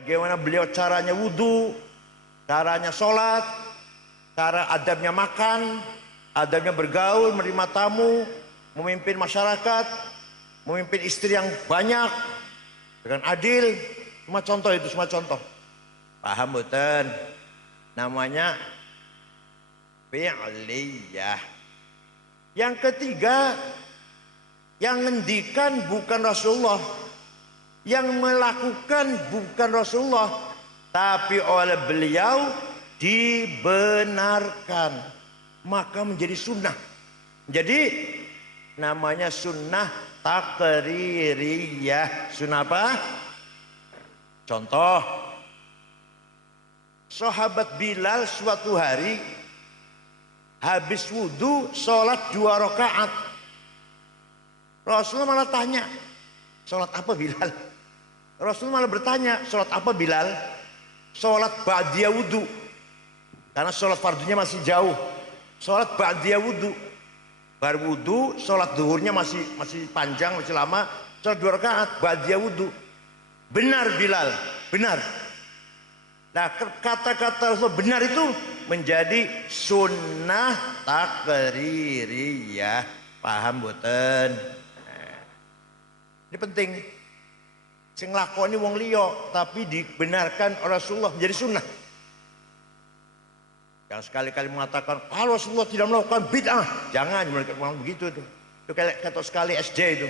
bagaimana beliau caranya wudhu, caranya sholat, cara adabnya makan, adabnya bergaul, menerima tamu, memimpin masyarakat, memimpin istri yang banyak dengan adil. Semua contoh itu, semua contoh. Paham betul? Namanya fi'liyah. Yang ketiga, yang ngendikan bukan Rasulullah, yang melakukan bukan Rasulullah, tapi oleh beliau dibenarkan, maka menjadi sunnah. Jadi namanya sunnah takririyah. Sunnah apa? Contoh, sahabat Bilal suatu hari habis wudhu sholat 2 rakaat. Rasulullah malah tanya, sholat apa Bilal? Rasulullah malah bertanya, sholat apa Bilal? Sholat ba'diyah wudhu, karena sholat fardunya masih jauh. Sholat ba'diyah wudhu, baru wudhu, sholat duhurnya masih panjang, masih lama. Sholat 2 rakaat ba'diyah wudhu. Benar Bilal, benar. Nah, kata-kata Rasul benar itu menjadi sunnah takririyah. Paham boten? Nah, ini penting. Sing lakoni wong liya tapi dibenarkan oleh Rasulullah menjadi sunnah. Yang sekali-kali mengatakan kalau Rasulullah tidak melakukan bid'ah, jangan melakukan begitu itu. Itu kayak kata sekali SD itu.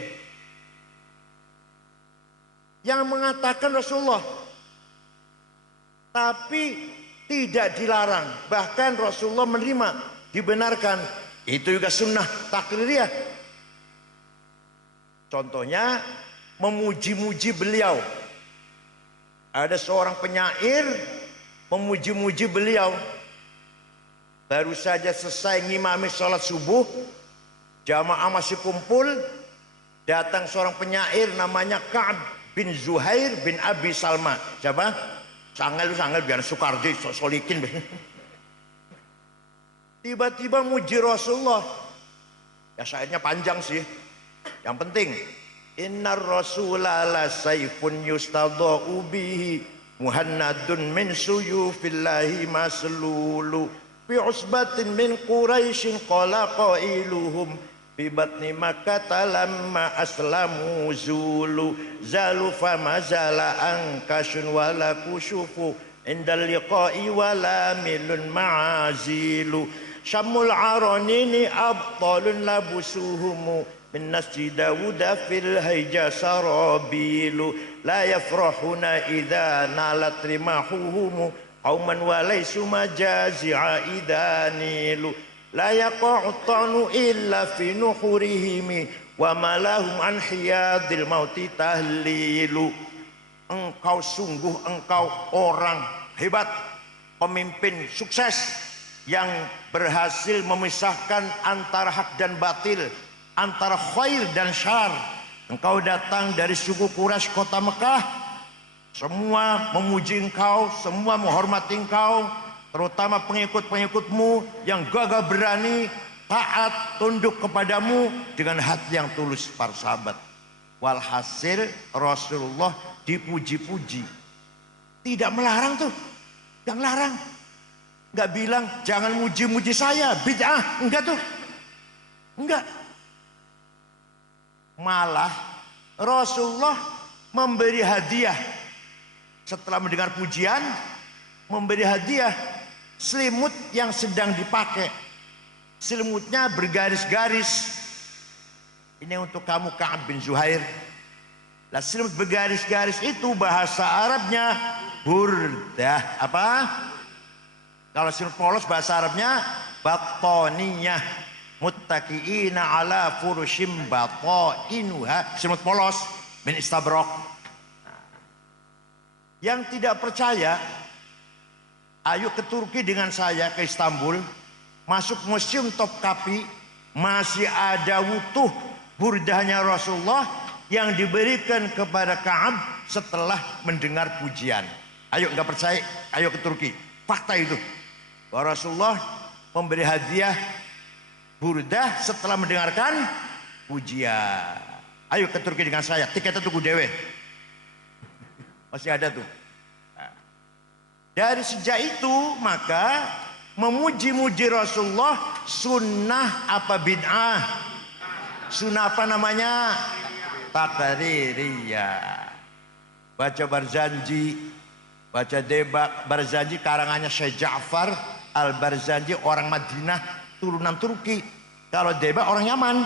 Yang mengatakan Rasulullah tapi tidak dilarang, bahkan Rasulullah menerima, dibenarkan, itu juga sunnah takririyah. Contohnya memuji-muji beliau. Ada seorang penyair memuji-muji beliau. Baru saja selesai ngimami sholat subuh, jamaah masih kumpul, datang seorang penyair namanya Ka'ab bin Zuhair bin Abi Salma. Siapa? Sangel biar Soekardi solikin. Tiba-tiba muji Rasulullah. Ya syairnya panjang sih. Yang penting, innar rasula la sayfun yustadha'u bihi muhannadun min suyufillahi maslulu fi usbatin min quraisyin qala qailuhum fi batni makkah lamma aslamu zulu zalu fama zala ankashun wala kushufu indal liqa'i wala milun ma'azilu syamul aranini abtalun labusuhumu min nasji dawuda fil hayja sarabilu la yafrahuna idha nalat rimahuhumu qauman walaysu majazi'a idanilu la yaqa'u ta'nu illa fi nuhurihimi wa malahum an hiyadil mauti tahlilu. Engkau sungguh engkau orang hebat, pemimpin sukses yang berhasil memisahkan antara hak dan batil, antara khair dan syar. Engkau datang dari suku Quraisy kota Mekah, semua memuji engkau, semua menghormati engkau, terutama pengikut-pengikutmu yang gagah berani, taat, tunduk kepadamu dengan hati yang tulus. Para sahabat, walhasil Rasulullah dipuji-puji, tidak melarang tuh, yang larang nggak bilang jangan muji-muji saya, bid'ah, enggak tuh, enggak. Malah Rasulullah memberi hadiah setelah mendengar pujian, memberi hadiah selimut yang sedang dipakai. Selimutnya bergaris-garis. Ini untuk kamu Ka'ab bin Zuhair. Lah selimut bergaris-garis itu bahasa Arabnya burdah. Apa? Kalau selimut polos bahasa Arabnya batoniyah. Muttaqiina ala furushim batainuha. Selimut polos min istabrok. Yang tidak percaya, ayo ke Turki dengan saya, ke Istanbul, masuk museum Topkapi, masih ada utuh burdahnya Rasulullah yang diberikan kepada Ka'ab setelah mendengar pujian. Ayo, nggak percaya, ayo ke Turki. Fakta itu bahwa Rasulullah memberi hadiah burdah setelah mendengarkan pujian. Ayo ke Turki dengan saya, tiketnya tuku dewe. Masih ada tuh. Dari sejak itu maka memuji-muji Rasulullah sunnah apa bid'ah? Sunnah apa namanya? Taqririyah. Baca Barzanji, baca Deba. Barzanji karangannya Syekh Ja'far Al-Barzanji, orang Madinah turunan Turki. Kalau Deba orang Yaman.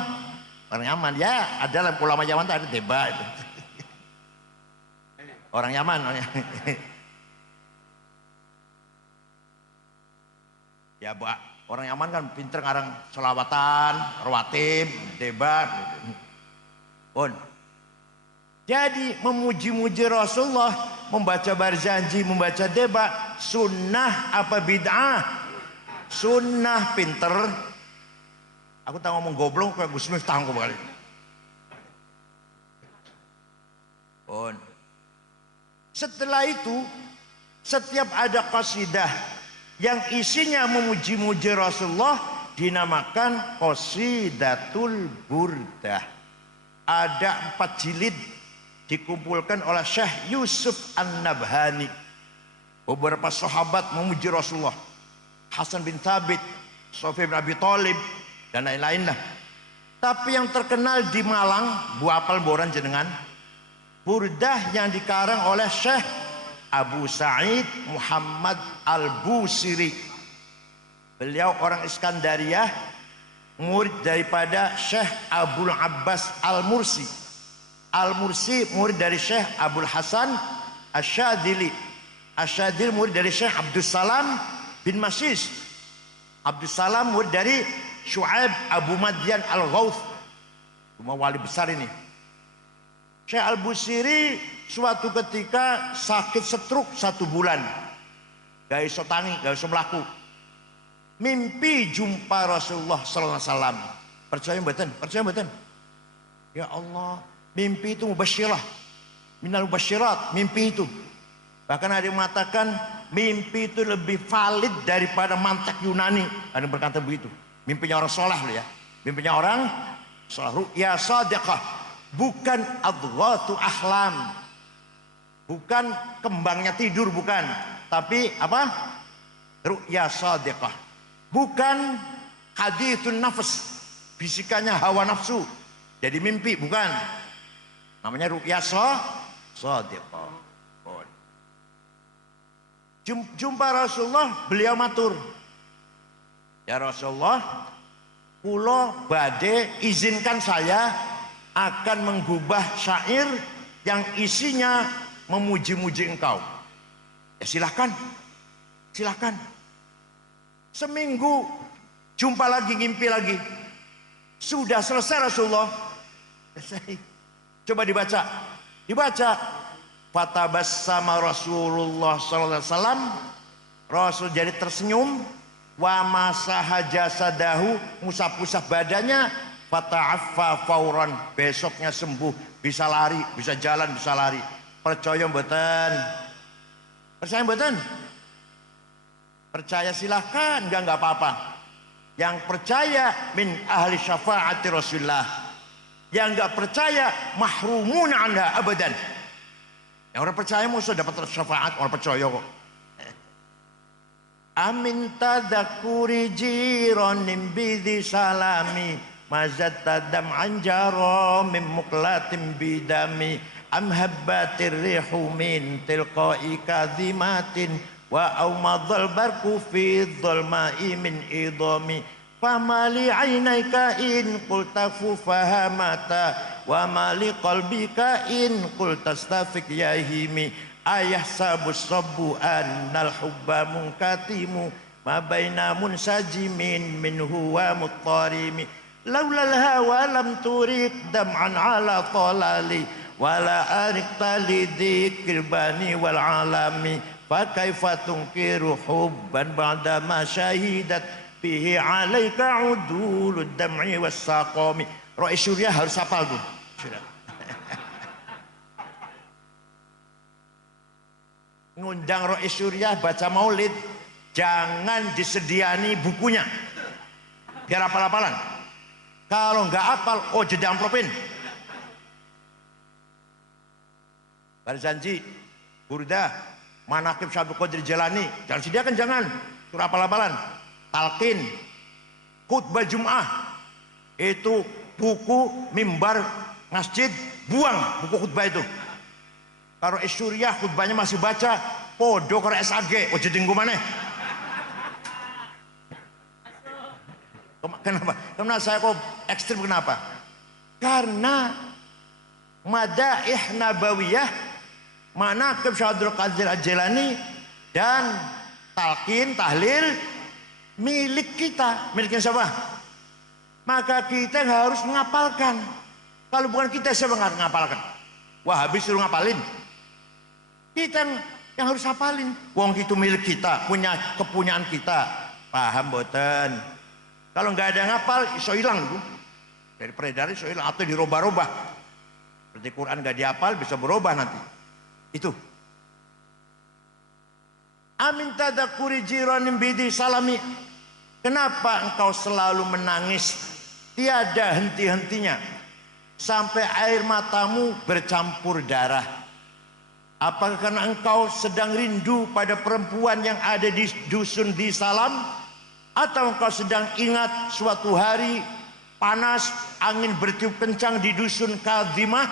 Orang Yaman ya, ada ulama Yaman ada Deba itu. Orang Yaman. Ya, orang Yaman kan pinter ngarang selawatan, rawatib, Deba. Pun. Jadi memuji-muji Rasulullah, membaca Barzanji, membaca Deba, sunnah apa bid'ah? Sunnah, pinter. Aku tak ngomong goblok kayak Gus Miftah kembali. Pun. Setelah itu, setiap ada qasidah yang isinya memuji-muji Rasulullah dinamakan Qasidatul Burdah. Ada 4 jilid dikumpulkan oleh Syekh Yusuf An-Nabhani. Beberapa sahabat memuji Rasulullah, Hasan bin Thabit, Sofyan bin Abi Thalib, dan lain-lain lah. Tapi yang terkenal di Malang, Bu apal boran jenengan, burdah yang dikarang oleh Syekh Abu Sa'id Muhammad Al-Busiri. Beliau orang Iskandariyah, murid daripada Syekh Abdul Abbas Al-Mursi. Al-Mursi murid dari Syekh Abdul Hasan Asyadili. Asyadili murid dari Syekh Abdul Salam bin Masis. Abdul Salam murid dari Syu'aib Abu Madyan Al-Ghawth. Cuma wali besar ini. Syekh Al-Busiri suatu ketika sakit stroke 1 bulan. Gak iso tangi, gak iso melaku. Mimpi jumpa Rasulullah sallallahu alaihi wasallam. Percaya mboten? Percaya mboten? Ya Allah, mimpi itu mubasyirah. Minal mubasyirat, mimpi itu. Bahkan ada yang mengatakan mimpi itu lebih valid daripada mantek Yunani. Ada yang berkata begitu. Mimpinya orang soleh loh ya. Mimpinya orang soleh. Ru'ya sadiqah. Bukan adghatu ahlam. Bukan kembangnya tidur, bukan. Tapi apa? Ru'ya sadiqah. Bukan hadithun nafs, bisikannya hawa nafsu. Jadi mimpi, bukan. Namanya ru'ya sadiqah. Jumpa Rasulullah, beliau matur, ya Rasulullah, kula badhe izinkan saya akan menggubah syair yang isinya memuji-muji engkau. Ya silahkan, silahkan. Seminggu jumpa lagi, ngimpi lagi. Sudah selesai Rasulullah. Selesai. Coba dibaca. Dibaca. Fatabassama Rasulullah sallallahu alaihi wasallam. Rasul jadi tersenyum. Wa masaha jasadahu, musap-musap badannya. Fata'affa fauran. Besoknya sembuh. Bisa lari, bisa jalan, bisa lari. Percaya mboten? Percaya mboten? Percaya silahkan, enggak apa-apa. Yang percaya min ahli syafaati Rasulullah. Yang enggak percaya mahrumun anha abadan. Yang orang percaya musuh dapat syafaat, orang percaya kok. Amin tadakuri jironim bidhi salami mazat tadam anjaro mim muklatim bidami am habbatir rihu min tilqai kadhimatin wa aumadhal barku fi dhulma'i min idami famali ainaika in qultafu fahamata wa mali qalbika in qultastafik yahimi ayah sabus sabbu annal hubba munkatimu ma baina munsajimin minhu wa muttarimi laulal hawa lam turik dam'an ala talali wala arikta lidhikir bani wal alami fakaifa tunkiru hubban ba'da ma syahidat bihi alaika udulud dam'i was saqami. Rois Surya harus hafal tuh. Ngundang Rois Surya baca maulid, jangan disediani bukunya biar hafal-hafalan. Kalau nggak hafal, oh jadi amplopin. Barzanji, burdah, Manaqib Syabul Qadir Jalani, jangan sediakan, jangan surah apal-apalan. Talqin, khutbah Jum'ah, itu buku mimbar masjid, buang buku khutbah itu. Kalau Suriah khutbahnya masih baca, podo karo SAG, oh jadi maneh. Kenapa? Karena saya kok ekstrim, kenapa? Karena madaih nabawiyah, manaqib Syabul Qadir Jalani dan talqin, tahlil milik kita. Miliknya siapa? Maka kita harus menghafalkan. Kalau bukan kita, siapa yang ngapalkan? Wahabi suruh ngapalin. Kita yang harus hafalin. Wong itu milik kita, punya kepunyaan kita. Paham boten? Kalau nggak ada yang ngapal, iso hilang itu. Dari peredaran iso hilang atau dirubah-rubah. Seperti Quran nggak dihafal, bisa berubah nanti. Itu. Amin tadakuri jiranim bidi salami. Kenapa engkau selalu menangis tiada henti-hentinya sampai air matamu bercampur darah? Apakah karena engkau sedang rindu pada perempuan yang ada di dusun di Salam? Atau engkau sedang ingat suatu hari panas, angin bertiup kencang di dusun Kadhimah?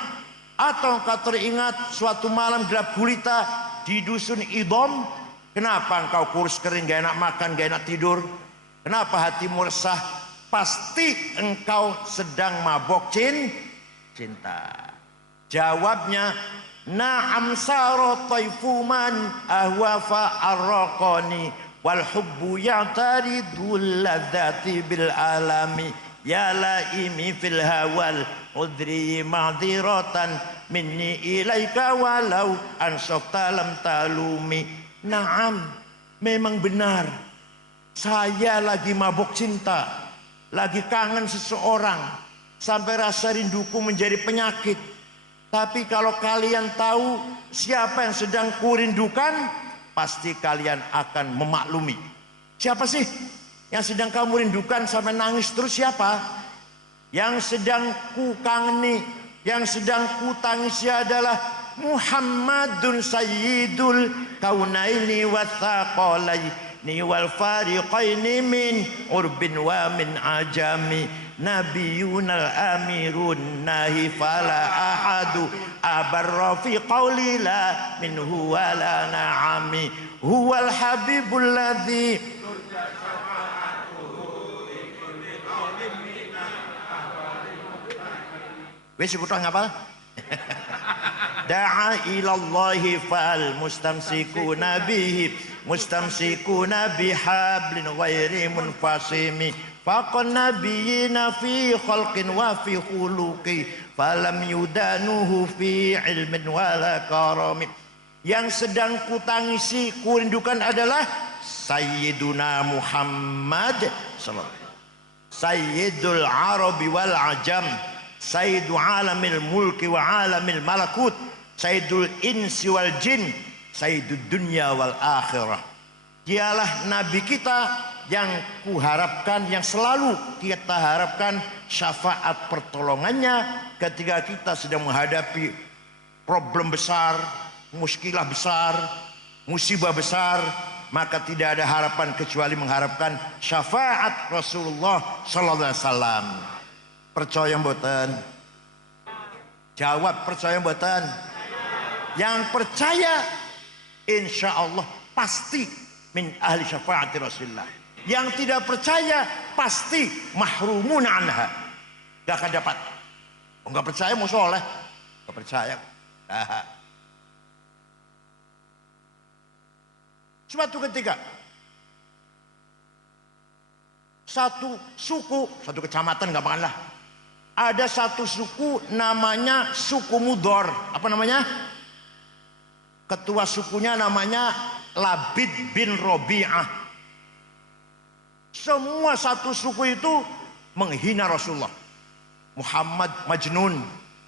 Atau engkau teringat suatu malam gelap gulita di dusun Idom? Kenapa engkau kurus kering, gak enak makan, gak enak tidur? Kenapa hatimu resah? Pasti engkau sedang mabok cinta. Jawabnya, na'am saro taifuman ahwafa arraqani wal hubbu ya'taridul ladzati bil alami ya laimi fil hawal udri ma'dziratan minni ilaika walau ansafta lam talumi. Naam, memang benar, saya lagi mabuk cinta, lagi kangen seseorang sampai rasa rinduku menjadi penyakit. Tapi kalau kalian tahu siapa yang sedang kurindukan, pasti kalian akan memaklumi. Siapa sih yang sedang kamu rindukan sampai nangis terus? Siapa? Yang sedang ku kangeni, yang sedang ku tangisi adalah Muhammadun Sayyidul Kaunaini wa Thaqalaini wal Fariqaini min urbin wa min ajami Nabiyunal amirun nahi fala ahadu abarra fi qawli la minhu wala na'ami huwal habibul ladzi wis kudu ngapal. Da'a ilallahi fal mustamsikuna bihi mustamsikuna bihablin ghairi munfasimi faqan nabiyina fi khalqin wa fi khuluqi falam yudanuhu fi ilmin wala karami. Yang sedang kutangisi, kurindukan adalah Sayyiduna Muhammad sallallahu alaihi wasallam, Sayyidul Arabi wal Ajam, Sayyidu alamil mulki wa alamil malakut, Sayyidul insi wal jin, Sayyidud dunya wal akhirah. Dialah Nabi kita yang kuharapkan, yang selalu kita harapkan syafaat pertolongannya ketika kita sedang menghadapi problem besar, muskilah besar, musibah besar. Maka tidak ada harapan kecuali mengharapkan syafaat Rasulullah sallallahu alaihi wasallam. Percaya mboten? Jawab, percaya mboten? Yang percaya insya Allah pasti min ahli syafaati Rasulullah. Yang tidak percaya pasti mahrumun anha, gak akan dapat. Enggak percaya mau soleh, gak percaya. Suatu ketika satu suku, satu kecamatan gampanglah, ada satu suku namanya suku Mudor. Apa namanya? Ketua sukunya namanya Labid bin Robi'ah. Semua satu suku itu menghina Rasulullah. Muhammad Majnun,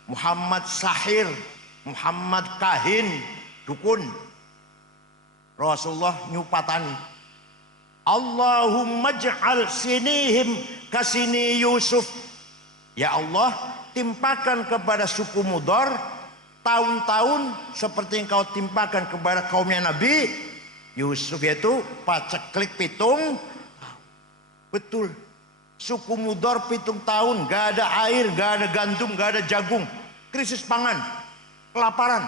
Muhammad Sahir, Muhammad Kahin, dukun. Rasulullah nyupatani, Allahumma ja'al sinihim kasini Yusuf. Ya Allah, timpakan kepada suku Mudor tahun-tahun seperti yang kau timpakan kepada kaumnya Nabi Yusuf, yaitu paceklik pitung. Betul, suku Mudor pitung tahun, gak ada air, gak ada gandum, gak ada jagung, krisis pangan, kelaparan.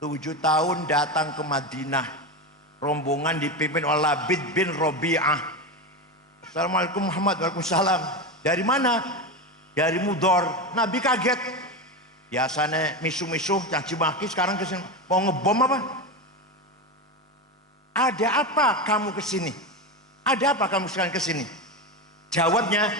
7 tahun datang ke Madinah, rombongan dipimpin oleh Labid bin Robi'ah. Assalamualaikum Muhammad. Waalaikumsalam. Dari mana? Dari Mudor. Nabi kaget. Biasanya misuh-misuh, caci maki, sekarang kesini mau ngebom apa? Ada apa kamu kesini? Ada apa kamu sekarang kesini? Jawabnya,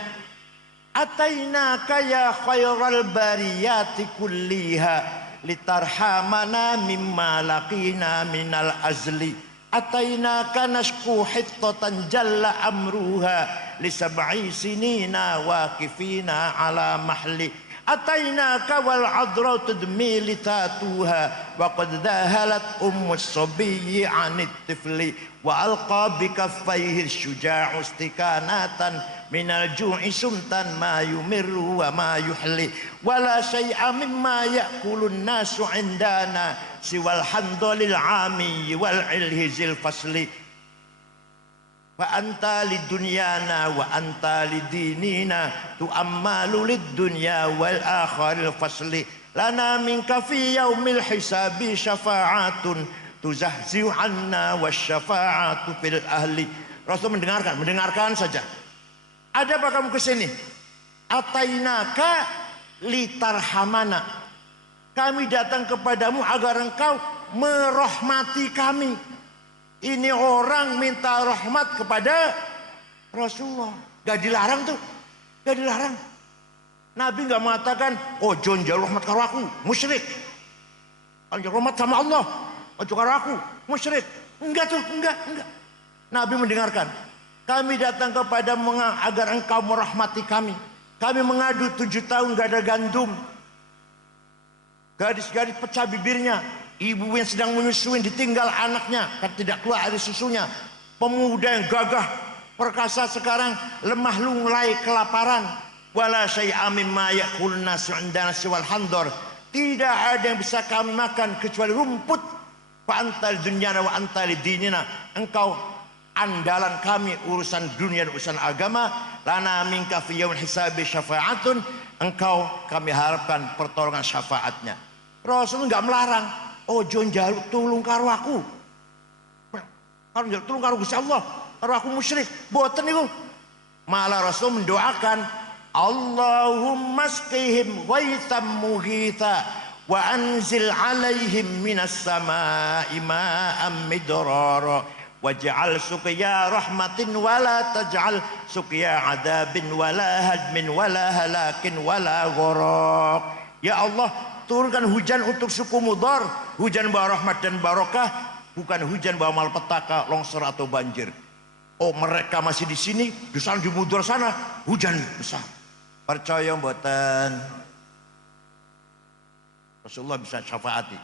atainaka ya khairal bariyati kulliha litarhamana mimma laqina minal azli. Atainaka nashku hittatan jalla amruha li sab'i sinina waqifina ala mahli. Atainaka wal adra tudmi litatuha wa qad dahalat ummus sabiyyi anit tifli wa alqa bi kaffayhi syuja'u istikanatan minal ju'i sumtan ma yumirru wa ma yuhli wala syai'a mimma ya'kulun nasu indana siwal handalil ami wal ilhizil fasli. Wa anta lidunyana wa anta lidinina tu'ammalu lidunya wal akhiril fasli lana minka fi yaumil hisabi syafa'atun tuzahzi'u anna wasyafa'atu fil ahli. Rasul mendengarkan saja. Ada apa kamu kesini? Atainaka litarhamana, kami datang kepadamu agar engkau merahmati kami. Ini orang minta rahmat kepada Rasulullah. Gak dilarang tuh, gak dilarang. Nabi gak mengatakan, oh John jalur rahmat karo aku, musyrik. Jalur rahmat sama Allah, ojo karo aku, musyrik. Enggak tuh, enggak. Nabi mendengarkan. Kami datang kepadamu agar engkau merahmati kami. Kami mengadu 7 tahun gak ada gandum. Gadis-gadis pecah bibirnya. Ibu yang sedang menyusui ditinggal anaknya kan tidak keluar air susunya. Pemuda yang gagah perkasa sekarang lemah lunglai kelaparan. Wala syai'a mimma ya'kulun nasu 'indana siwal handor. Tidak ada yang bisa kami makan kecuali rumput. Fa antal dunyana wa antal dinina. Engkau andalan kami urusan dunia dan urusan agama. Lana minka fi yaumil hisabi syafa'atun. Engkau kami harapkan pertolongan syafaatnya. Rasul enggak melarang. Oh John jaluk tulung karo aku. Karo jaluk tulung karo Gusti Allah. Karo aku musyrik. Boten niku. Malah Rasul mendoakan, Allahumma asqihim ghaitsan mughitha wa anzil alaihim minas samaa'i ma'an midrara waj'al suqya rahmatin wala taj'al suqya adabin wala hadmin wala halakin wala gharaq. Ya Allah, turunkan hujan untuk suku Mudhar, hujan bawa rahmat dan barokah, bukan hujan bawa malapetaka, longsor atau banjir. Oh mereka masih di sini, di sana di Mudhar sana hujan besar. Percaya mboten? Rasulullah bisa syafaati.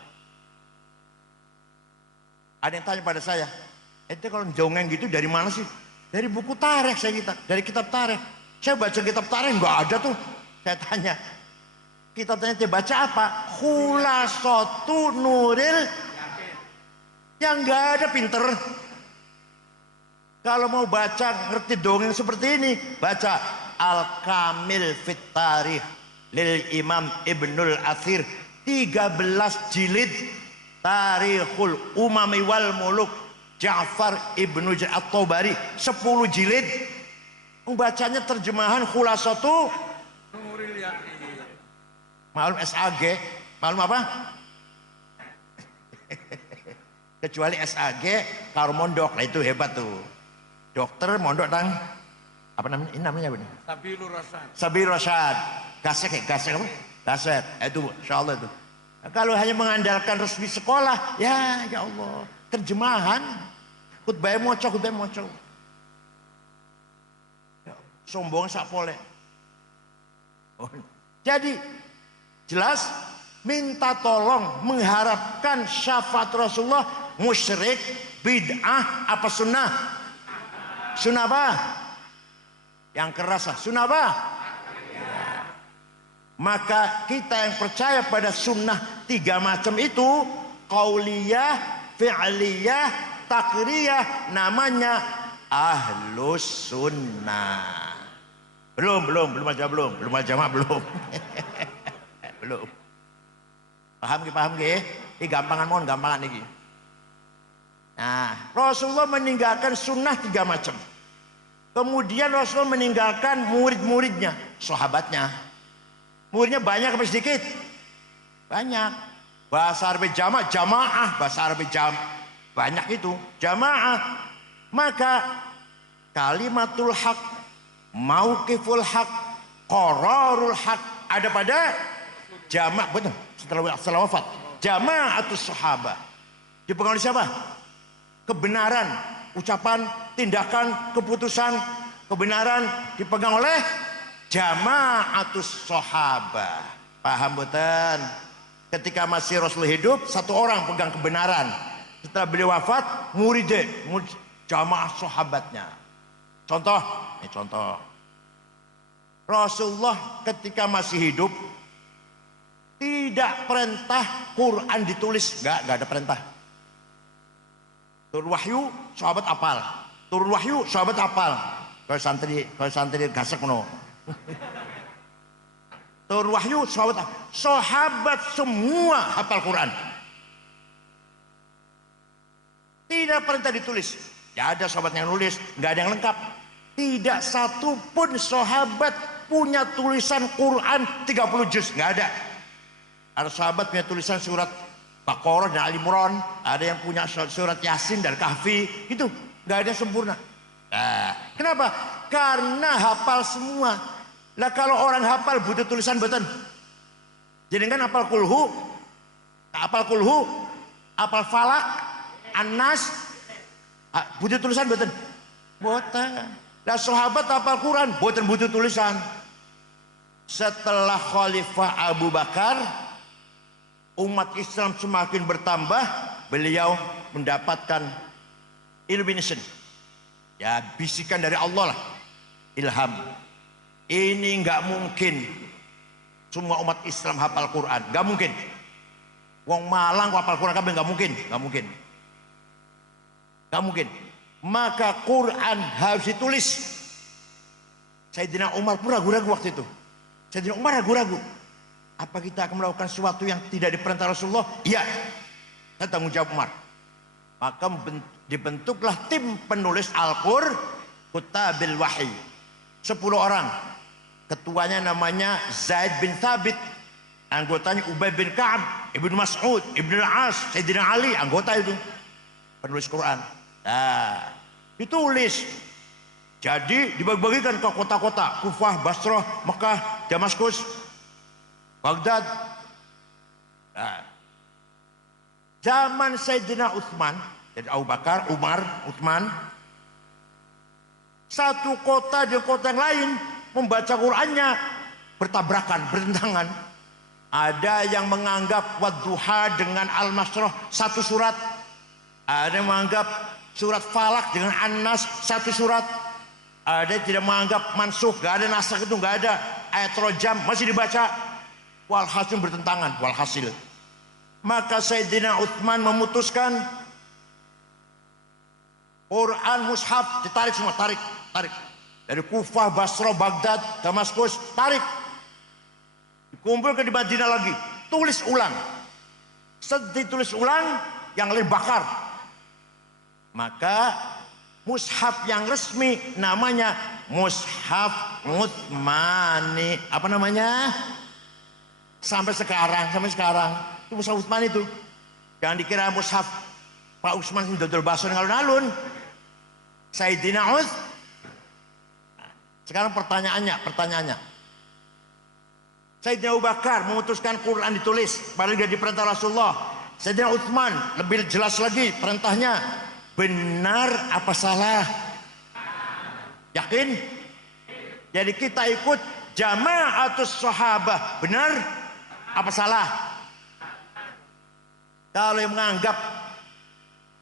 Ada yang tanya pada saya, itu kalau jongeng gitu dari mana sih? Dari buku tarikh saya dari kitab tarikh. Saya baca kitab tarikh nggak ada tuh. Saya tanya. Kita tanya baca apa? Khulasatu Nuril. Yang nggak ada pinter. Kalau mau baca ngerti dongeng seperti ini, baca Al-Kamil Fit Tarikh lil Imam Ibnul Athir, 13 jilid Tarikhul Umami wal Muluk Ja'far Ibnu At-Tabari, 10 jilid. Membacanya terjemahan Khulasatu Nuril Yaqin. Malum SAG, malum apa? Kecuali SAG kalau mondok, nah itu hebat tuh. Dokter mondok tang apa namanya? Ini namanya apa nih? Sabilur Rasyad. Sabilur Rasyad. Gasek apa? Gaset. Itu insyaallah itu. Nah, kalau hanya mengandalkan resmi sekolah, ya Allah, terjemahan khutbah moco. Ya, sombong sak pole. Oh. Jadi jelas minta tolong mengharapkan syafaat Rasulullah musyrik, bid'ah apa sunnah? Sunnah apa? Yang keras lah, sunnah apa? Ya. Maka kita yang percaya pada sunnah 3 macam itu, qauliyah, fi'liyah, takriyah, namanya ahlus sunnah. Belum aja belum belum. Belum. Paham ge? Ini gampangan ini. Nah, Rasulullah meninggalkan sunnah 3 macam. Kemudian Rasulullah meninggalkan murid-muridnya, sahabatnya. Muridnya banyak apa sedikit? Banyak. Bahasa Arab jamaah, bahasa Arab banyak itu, jamaah. Maka kalimatul haq, mauqiful haq, qararul haq ada pada jamaah, betul. Setelah wafat, jamaatus sahabat. Dipegang oleh siapa? Kebenaran, ucapan, tindakan, keputusan, kebenaran dipegang oleh jamaatus sahabat. Paham betul? Ketika masih Rasul hidup, 1 orang pegang kebenaran. Setelah beliau wafat, murid jamaah sahabatnya. Contoh. Rasulullah ketika masih hidup tidak perintah Quran ditulis, enggak ada perintah. Turun wahyu, sahabat apal. Turun wahyu, sahabat apal. Kalau santri gasek no. Turun wahyu, sahabat semua hafal Quran. Tidak perintah ditulis. Ya ada sahabat yang nulis, nggak ada yang lengkap. Tidak satu pun sahabat punya tulisan Quran 30 juz, nggak ada. Ada sahabat punya tulisan surat Baqarah dan Ali Imran, ada yang punya surat Yasin dan Kahfi, itu nggak ada sempurna. Nah, kenapa? Karena hafal semua. Lah kalau orang hafal butuh tulisan betul. Jadi kan hafal kulhu, hafal falak, An-Nas, butuh tulisan betul. Boten. Lah sahabat hafal Quran, boten butuh tulisan. Setelah Khalifah Abu Bakar, umat Islam semakin bertambah, beliau mendapatkan illumination. Ya, bisikan dari Allah lah. Ilham. Ini nggak mungkin semua umat Islam hafal Quran, nggak mungkin. Wong Malang hafal Quran kabeh nggak mungkin. Maka Quran harus ditulis. Sayyidina Umar pun ragu-ragu waktu itu. Sayyidina Umar ragu-ragu. Apa kita akan melakukan sesuatu yang tidak diperintah Rasulullah? Iya. Dan tanggung jawab Umar. Maka dibentuklah tim penulis Al-Qur'an, Kutabil Wahyi. 10 orang. Ketuanya namanya Zaid bin Thabit. Anggotanya Ubay bin Ka'ab, Ibnu Mas'ud, Ibnu Al-As, Sayyidina Ali, anggota itu. Penulis Quran. Nah, ditulis. Jadi dibagi-bagikan ke kota-kota, Kufah, Basrah, Mekah, Damaskus, Baghdad. Nah, zaman Sayyidina Utsman, jadi Abu Bakar, Umar, Utsman, satu kota dengan kota yang lain membaca Qurannya bertabrakan, bertentangan. Ada yang menganggap Wadduha dengan Al-Masrah satu surat. Ada yang menganggap surat Falak dengan An-Nas satu surat. Ada yang tidak menganggap mansukh, gak ada nasakh, itu gak ada. Ayat rojam masih dibaca. Walhasil bertentangan, walhasil. Maka Sayyidina Utsman memutuskan Quran mushaf ditarik semua, tarik. Dari Kufah, Basra, Baghdad, Damaskus, tarik. Dikumpulkan di Madinah lagi, tulis ulang. Setelah tulis ulang, yang lain bakar. Maka mushaf yang resmi namanya Mushaf Utsmani. Apa namanya? Sampai sekarang itu mushaf Utsmani itu. Jangan dikira mushaf Pak Utsman ini dodol baso alun-alun. Sayyidina Utsman. Sekarang pertanyaannya. Sayyidina Abu Bakar memutuskan Quran ditulis, padahal dia diperintah Rasulullah. Sayyidina Utsman lebih jelas lagi perintahnya. Benar apa salah? Yakin? Jadi kita ikut jamaatus sahabah. Benar apa salah? Kalau yang menganggap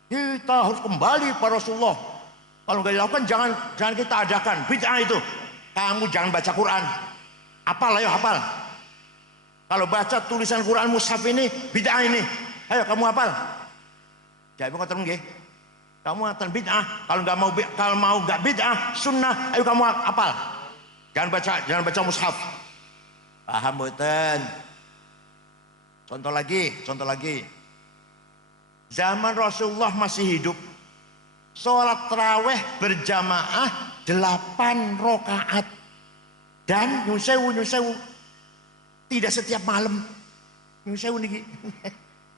kita harus kembali pada Rasulullah, kalau nggak dilakukan jangan kita adakan bid'ah itu. Kamu jangan baca Quran. Hafal, ayo hafal. Kalau baca tulisan Quran mushaf ini bid'ah ini. Ayo kamu hafal. Jadi ngoten nggih. Kamu akan bid'ah. Kalau mau nggak bid'ah, sunnah, ayo kamu hafal. Jangan baca mushaf. Paham mboten? Contoh lagi. Zaman Rasulullah masih hidup, sholat taraweh berjamaah 8 rakaat dan nyusewu tidak setiap malam. Nyusewu niki.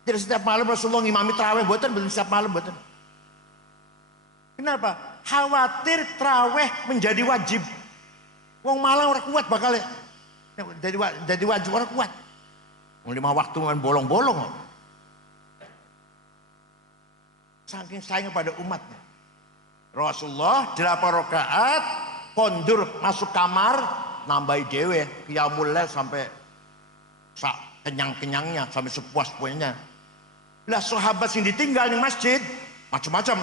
Tidak setiap malam Rasulullah ngimami taraweh mboten setiap malam mboten. Kenapa? Khawatir taraweh menjadi wajib. Wong malang ora kuat bakal jadi wajib ora kuat. 5 waktu kan bolong-bolong. Saking sayang pada umatnya. Rasulullah 8 rakaat kondur masuk kamar nambahi dewe qiyamul lail sampai kenyang-kenyangnya sampai sepuas-puasnya. Lah sahabat sing ditinggal di masjid macam-macam.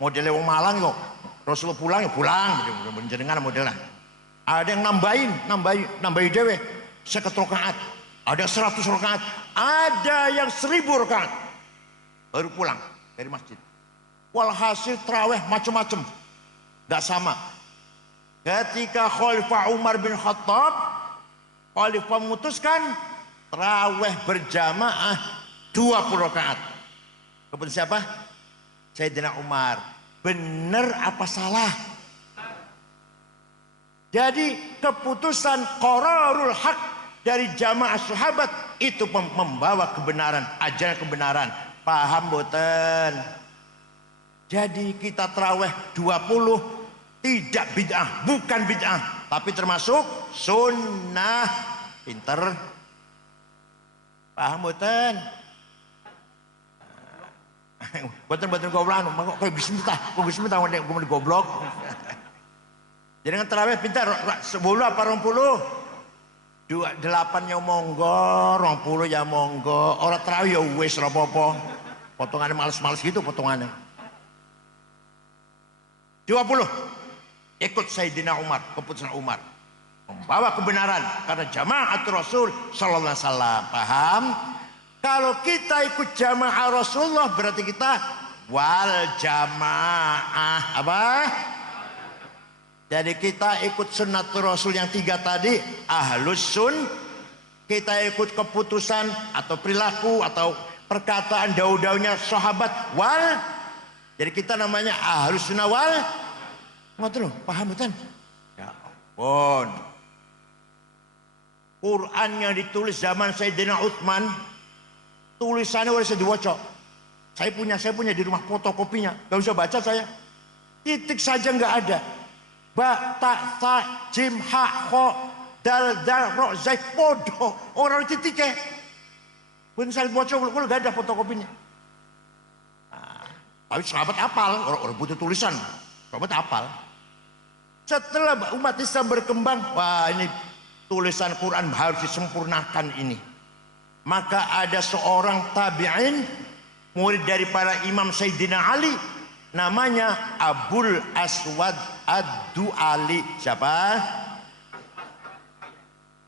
Modelnya wong malang kok. Rasulullah pulang ya pulang jenengan modelnya. Ada yang nambahi dewe 50 rakaat. Ada 100 rakaat. Ada yang 1000 rakaat. Baru pulang dari masjid. Walhasil tarawih macam-macam, gak sama. Ketika Khalifah Umar bin Khattab, Khalifah memutuskan tarawih berjamaah 20 rakaat. Kemudian siapa? Sayyidina Umar. Benar apa salah? Jadi keputusan qararul haq dari jamaah sahabat itu membawa kebenaran, ajaran kebenaran. Paham boten? Jadi kita tarawih 20 tidak bid'ah, bukan bid'ah, tapi termasuk sunnah. Pinter. Paham boten? Boten goblok, kok bismillah, kok goblok. Jadi kan tarawih pinter 10 apa 20? 8 ya monggo, 20 ya monggo. Orang tarawih ya wis ora apa-apa. Potongannya males-males gitu potongannya. 20 ikut Sayyidina Umar, keputusan Umar membawa kebenaran karena jamaah Rasul sallallahu alaihi wasallam. Paham? Kalau kita ikut jamaah Rasulullah berarti kita wal jamaah. Apa? Jadi kita ikut sunnatul Rasul yang 3 tadi, ahlus sun. Kita ikut keputusan atau perilaku atau perkataan daud-daudnya sahabat wal. Jadi kita namanya ahlus sunnah wal. Ngoten lho, paham betul? Ya ampun. Quran yang ditulis zaman Sayyidina Utsman, tulisannya udah bisa diwaca. Saya punya di rumah fotokopinya. Gak usah baca saya. Titik saja nggak ada. Ba, ta, sa, jim, ha, kho, dal, ro, zai, podo. Orang titiknya. Pun saya baca, kalau nggak ada fotokopinya. Nah, tapi sahabat apal, orang butuh tulisan. Sahabat apal. Setelah umat Islam berkembang, wah ini tulisan Quran harus disempurnakan ini. Maka ada seorang tabi'in, murid dari para imam Sayyidina Ali, namanya Abul Aswad Ad-Du'ali. Siapa?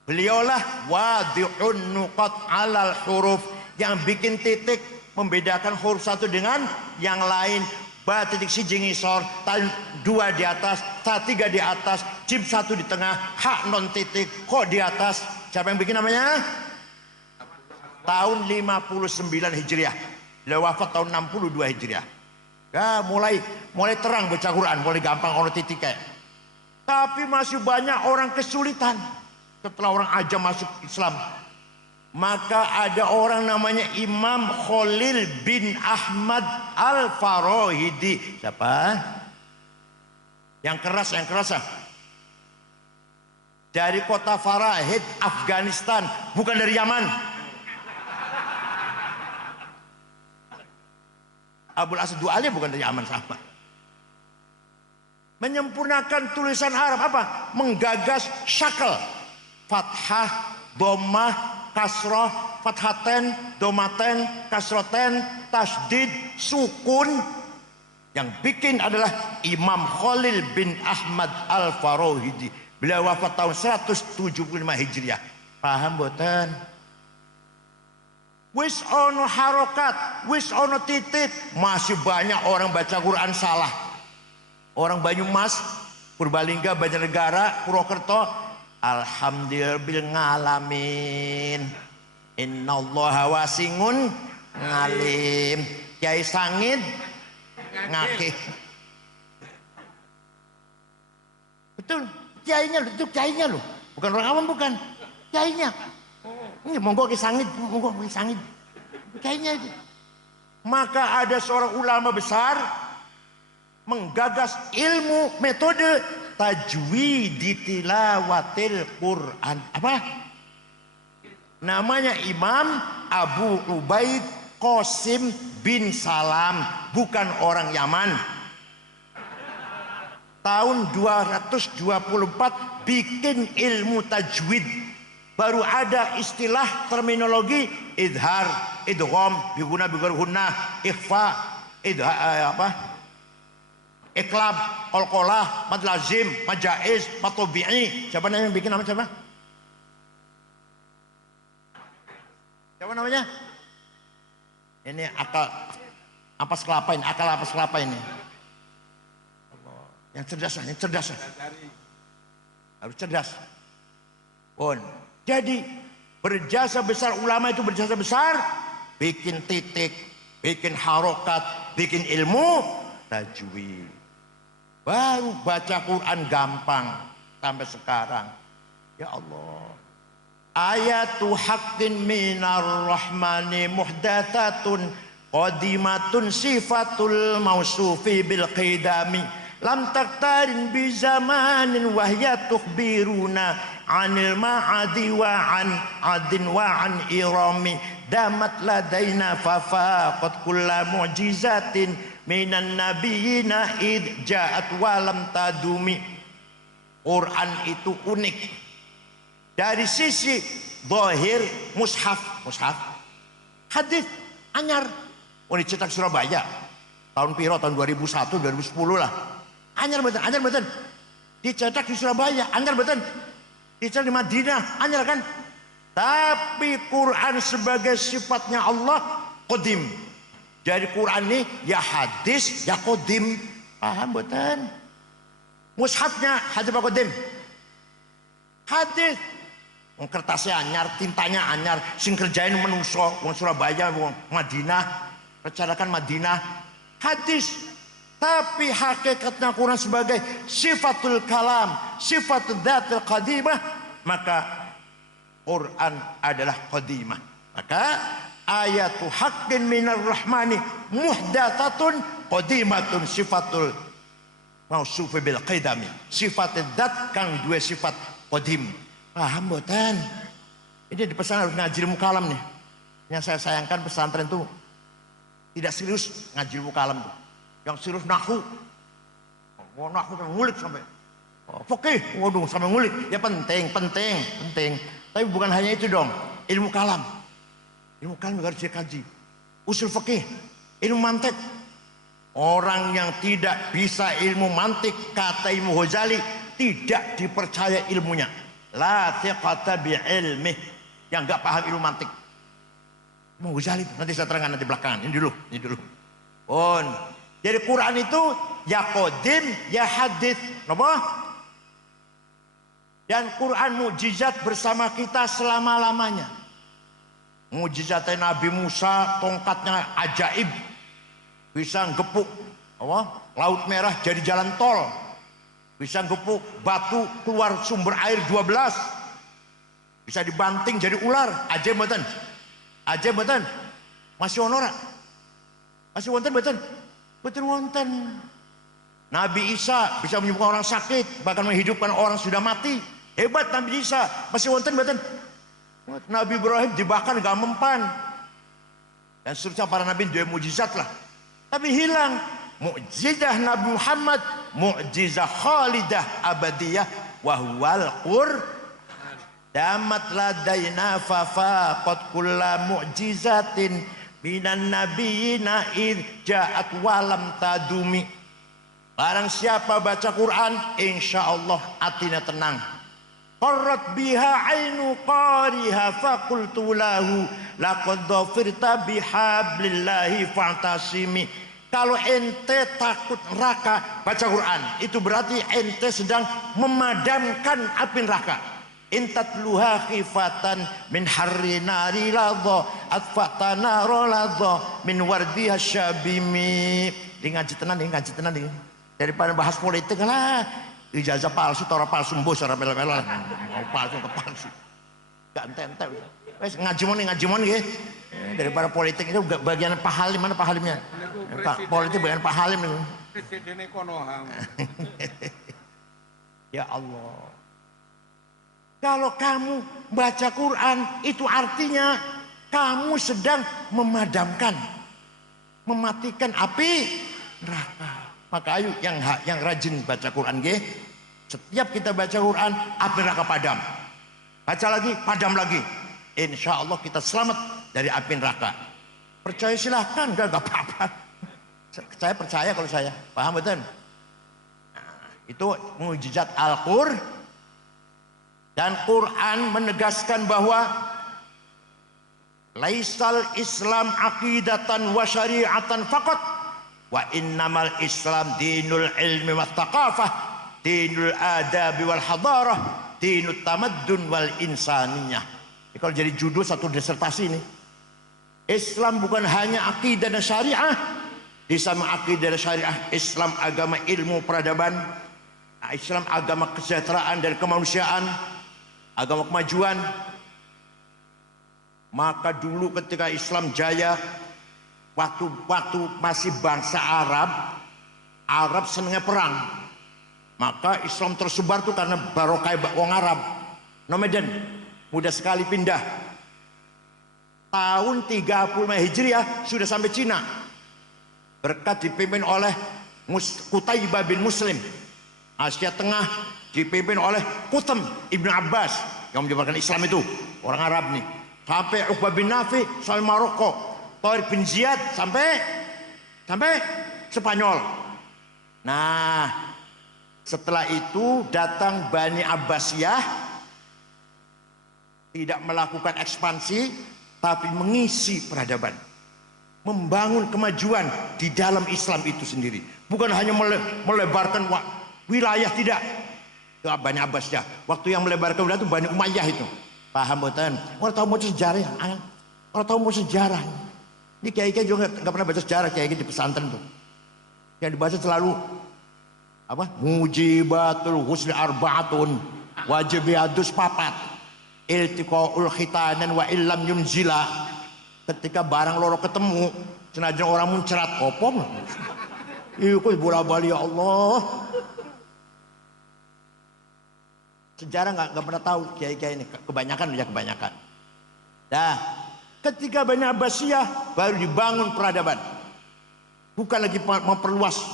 Beliaulah wadi'un nuqat alal huruf, yang bikin titik membedakan huruf satu dengan yang lain. Ba titik siji ngisor, tan 2 di atas, ta 3 di atas, jim 1 di tengah, hak non titik, kok di atas. Siapa yang bikin namanya? Tahun 59 Hijriah. Beliau wafat tahun 62 Hijriah. Ya, mulai terang baca Quran, mulai gampang orang titik kayak. Tapi masih banyak orang kesulitan setelah orang ajam masuk Islam. Maka ada orang namanya Imam Khalil bin Ahmad Al-Farahidi. Siapa? Yang keras dari kota Farahid, Afghanistan, bukan dari Yaman. Abul Asad Du'ali bukan dari Yaman, sahabat. Menyempurnakan tulisan Arab apa? Menggagas syakal, fathah, dhammah, kasroh, fathaten, domaten, kasroten, tasdid, sukun. Yang bikin adalah Imam Khalil bin Ahmad Al-Farahidi. Beliau wafat tahun 175 Hijriah. Paham boten? Wis ono harokat, wis ono titik, masih banyak orang baca Quran salah. Orang Banyumas, Purbalingga, Banjarnegara, Purwokerto, alhamdulillah ngalamin. Innallaha wasingun ngalim. Kiai Sangid ngakih. Betul, kiainya itu kiainya loh. Bukan orang awam, bukan. Kiainya. Ini monggo Ki Sangid, monggo Ki Sangid. Kiainya itu. Maka ada seorang ulama besar menggagas ilmu metode tajwid tilawatil Quran. Apa? Namanya Imam Abu Ubaid Qasim bin Salam, bukan orang Yaman. Tahun 224 bikin ilmu tajwid. Baru ada istilah terminologi idhar, idgham, biguna bigurhunna, ikhfa, iklab, qalqalah, mad lazim, mad jaiz, mad tabi'i. Siapa yang bikin nama siapa? Siapa namanya? Ini akal ampas kelapa ini, akal ampas kelapa ini. Yang cerdas, yang cerdas. Harus cerdas. Pun. Jadi berjasa besar, ulama itu berjasa besar, bikin titik, bikin harokat, bikin ilmu tajwid. Baru baca Quran gampang sampai sekarang. Ya Allah. Ayatu haqqin minar rahmani muhdathatun qadimatun sifatul mausufi bil qidami lam taktarin bi zamanin wahya tukhbiruna anil ma'adi wa an adin wa an irami damat ladaina fafaqat kulla mu'jizatin minan nabiyina id ja'at wa lam tadumi. Quran itu unik dari sisi zahir, mushaf, hadis anyar. Oh, dicetak Surabaya tahun piro, tahun 2001 2010 lah. Anyar betul. Dicetak di Surabaya, anyar betul. Dicetak di Madinah, anyar kan. Tapi Quran sebagai sifatnya Allah qadim. Jadi Quran ini ya hadis ya qadim. Paham betul? Mushafnya hadis apa qadim? Hadis. Kertasnya anyar, tintanya anyar, sing kerjain menungso, wong Surabaya, wong Madinah, percarakan Madinah, hadis. Tapi hakikatnya Quran sebagai sifatul kalam, sifatul dzatil qadimah, maka Quran adalah qadimah. Maka ayatu haqqin minar rahmani muhdathatun qadimatun sifatul mausufi bil qidami. Sifatul dzat kang dua sifat qadim. Paham boten? Ini dipesan harus ngaji ilmu kalam nih. Yang saya sayangkan pesantren itu tidak serius ngaji ilmu kalam tuh. Yang serius nahu. Oh, nahu ngulik sampai. Oh, fikih, waduh sampai ngulik. Ya penting. Tapi bukan hanya itu dong. Ilmu kalam. Ilmu kalam harus dikaji. Usul fikih, ilmu mantik. Orang yang tidak bisa ilmu mantik, kata Imam Ghazali, tidak dipercaya ilmunya. La thiqata bi ilmih, yang enggak paham ilmu mantik. Mau Ghazali nanti saya terangkan nanti belakangan. Ini dulu. Jadi Quran itu ya qadim ya hadits. Napa? Dan Quran mukjizat bersama kita selama-lamanya. Mukjizatnya Nabi Musa, tongkatnya ajaib. Bisa gepuk Laut Merah jadi jalan tol. Bisa gepuk batu keluar sumber air 12. Bisa dibanting jadi ular. Ajaib mboten? Ajaib mboten? Masih onora? Masih wonten mboten? Betul wonten. Nabi Isa bisa menyembuhkan orang sakit, bahkan menghidupkan orang sudah mati. Hebat Nabi Isa. Masih wonten mboten? Nabi Ibrahim dibakar gak mempan. Dan seterusnya para nabi dua mujizat lah. Tapi hilang. Mukjizah Nabi Muhammad, mukjizah khalidah abadiyah, wahwal Qur'an. Damat ladaina fafaqat kulla mu'jizatin minan nabiyina id ja'at walam tadumi. Barang siapa baca Quran, insya Allah hatinya tenang. qarrat biha ainu qariha faqultu lahu laqad dhafirta bihablillahi fa'tasimi. Kalau ente takut neraka, baca Quran. Itu berarti ente sedang memadamkan api neraka. Intatluha khifatan min harri nari ladha atfatana roladha min wardiha syabimi. Di ngaji tenan, daripada bahas politik lah. Ijazah palsu, tora palsu, mbus, tora melo-melo, mau palsu ke palsu, gak ente-ente. Wes ngajimon ya. Daripada politik itu bagian Pak Halim, mana Pak Halimnya? Politik bagian Pak Halim itu. Presiden Konoha. Ya Allah. Kalau kamu baca Quran itu artinya kamu sedang memadamkan, mematikan api neraka. Maka ayo yang rajin baca Quran ge. Setiap kita baca Quran, api neraka padam. Baca lagi, padam lagi. Insya Allah kita selamat dari api neraka. Percaya silahkan, gak apa-apa. Saya percaya kalau saya paham betul. Nah, itu mukjizat Al-Qur'an. Dan Quran menegaskan bahwa laisal Islam aqidatan wa syari'atan faqat. Wa innamal Islam dinul ilmi wa thaqafah, dinul adabi wal hadarah, dinut tamaddun wal insaniyah. Kalau jadi judul satu disertasi ini, Islam bukan hanya akidah dan syariah. Di sama akidah dan syariah, Islam agama ilmu peradaban, Islam agama kesejahteraan dan kemanusiaan, agama kemajuan. Maka dulu ketika Islam jaya, waktu masih bangsa Arab senangnya perang. Maka Islam tersebar tuh karena barokah wong Arab. Nomaden, mudah sekali pindah. Tahun 35 Hijriah sudah sampai Cina. Berkat dipimpin oleh Qutaibah bin Muslim. Asia Tengah dipimpin oleh Qutham Ibnu Abbas yang menyebarkan Islam itu, orang Arab nih. Sampai Uqbah bin Nafi sampai Maroko, Tariq bin Ziyad sampai Spanyol. Nah, setelah itu datang Bani Abbasiyah, tidak melakukan ekspansi tapi mengisi peradaban, membangun kemajuan di dalam Islam itu sendiri, bukan hanya melebarkan wilayah, tidak. Itu Bani Abbasiyah. Waktu yang melebarkan wilayah itu Bani Umayyah itu. Paham betul? Orang tahu mau sejarah, orang tahu mau sejarah. Ini kiai-kiai juga nggak pernah baca sejarah, kiai di pesantren tuh. Yang dibaca selalu apa? Mujibatul husni arba'atun, wajibiyadus papat, iltiqaul khitanan wa illam yunzila. Ketika barang loro ketemu, senajan orang muncrat opom. Iku bola-bali, ya Allah. Sejarah nggak pernah tahu kiai-kiai ini, kebanyakan. Nah, ketika Bani Abbasiyah baru dibangun peradaban, bukan lagi memperluas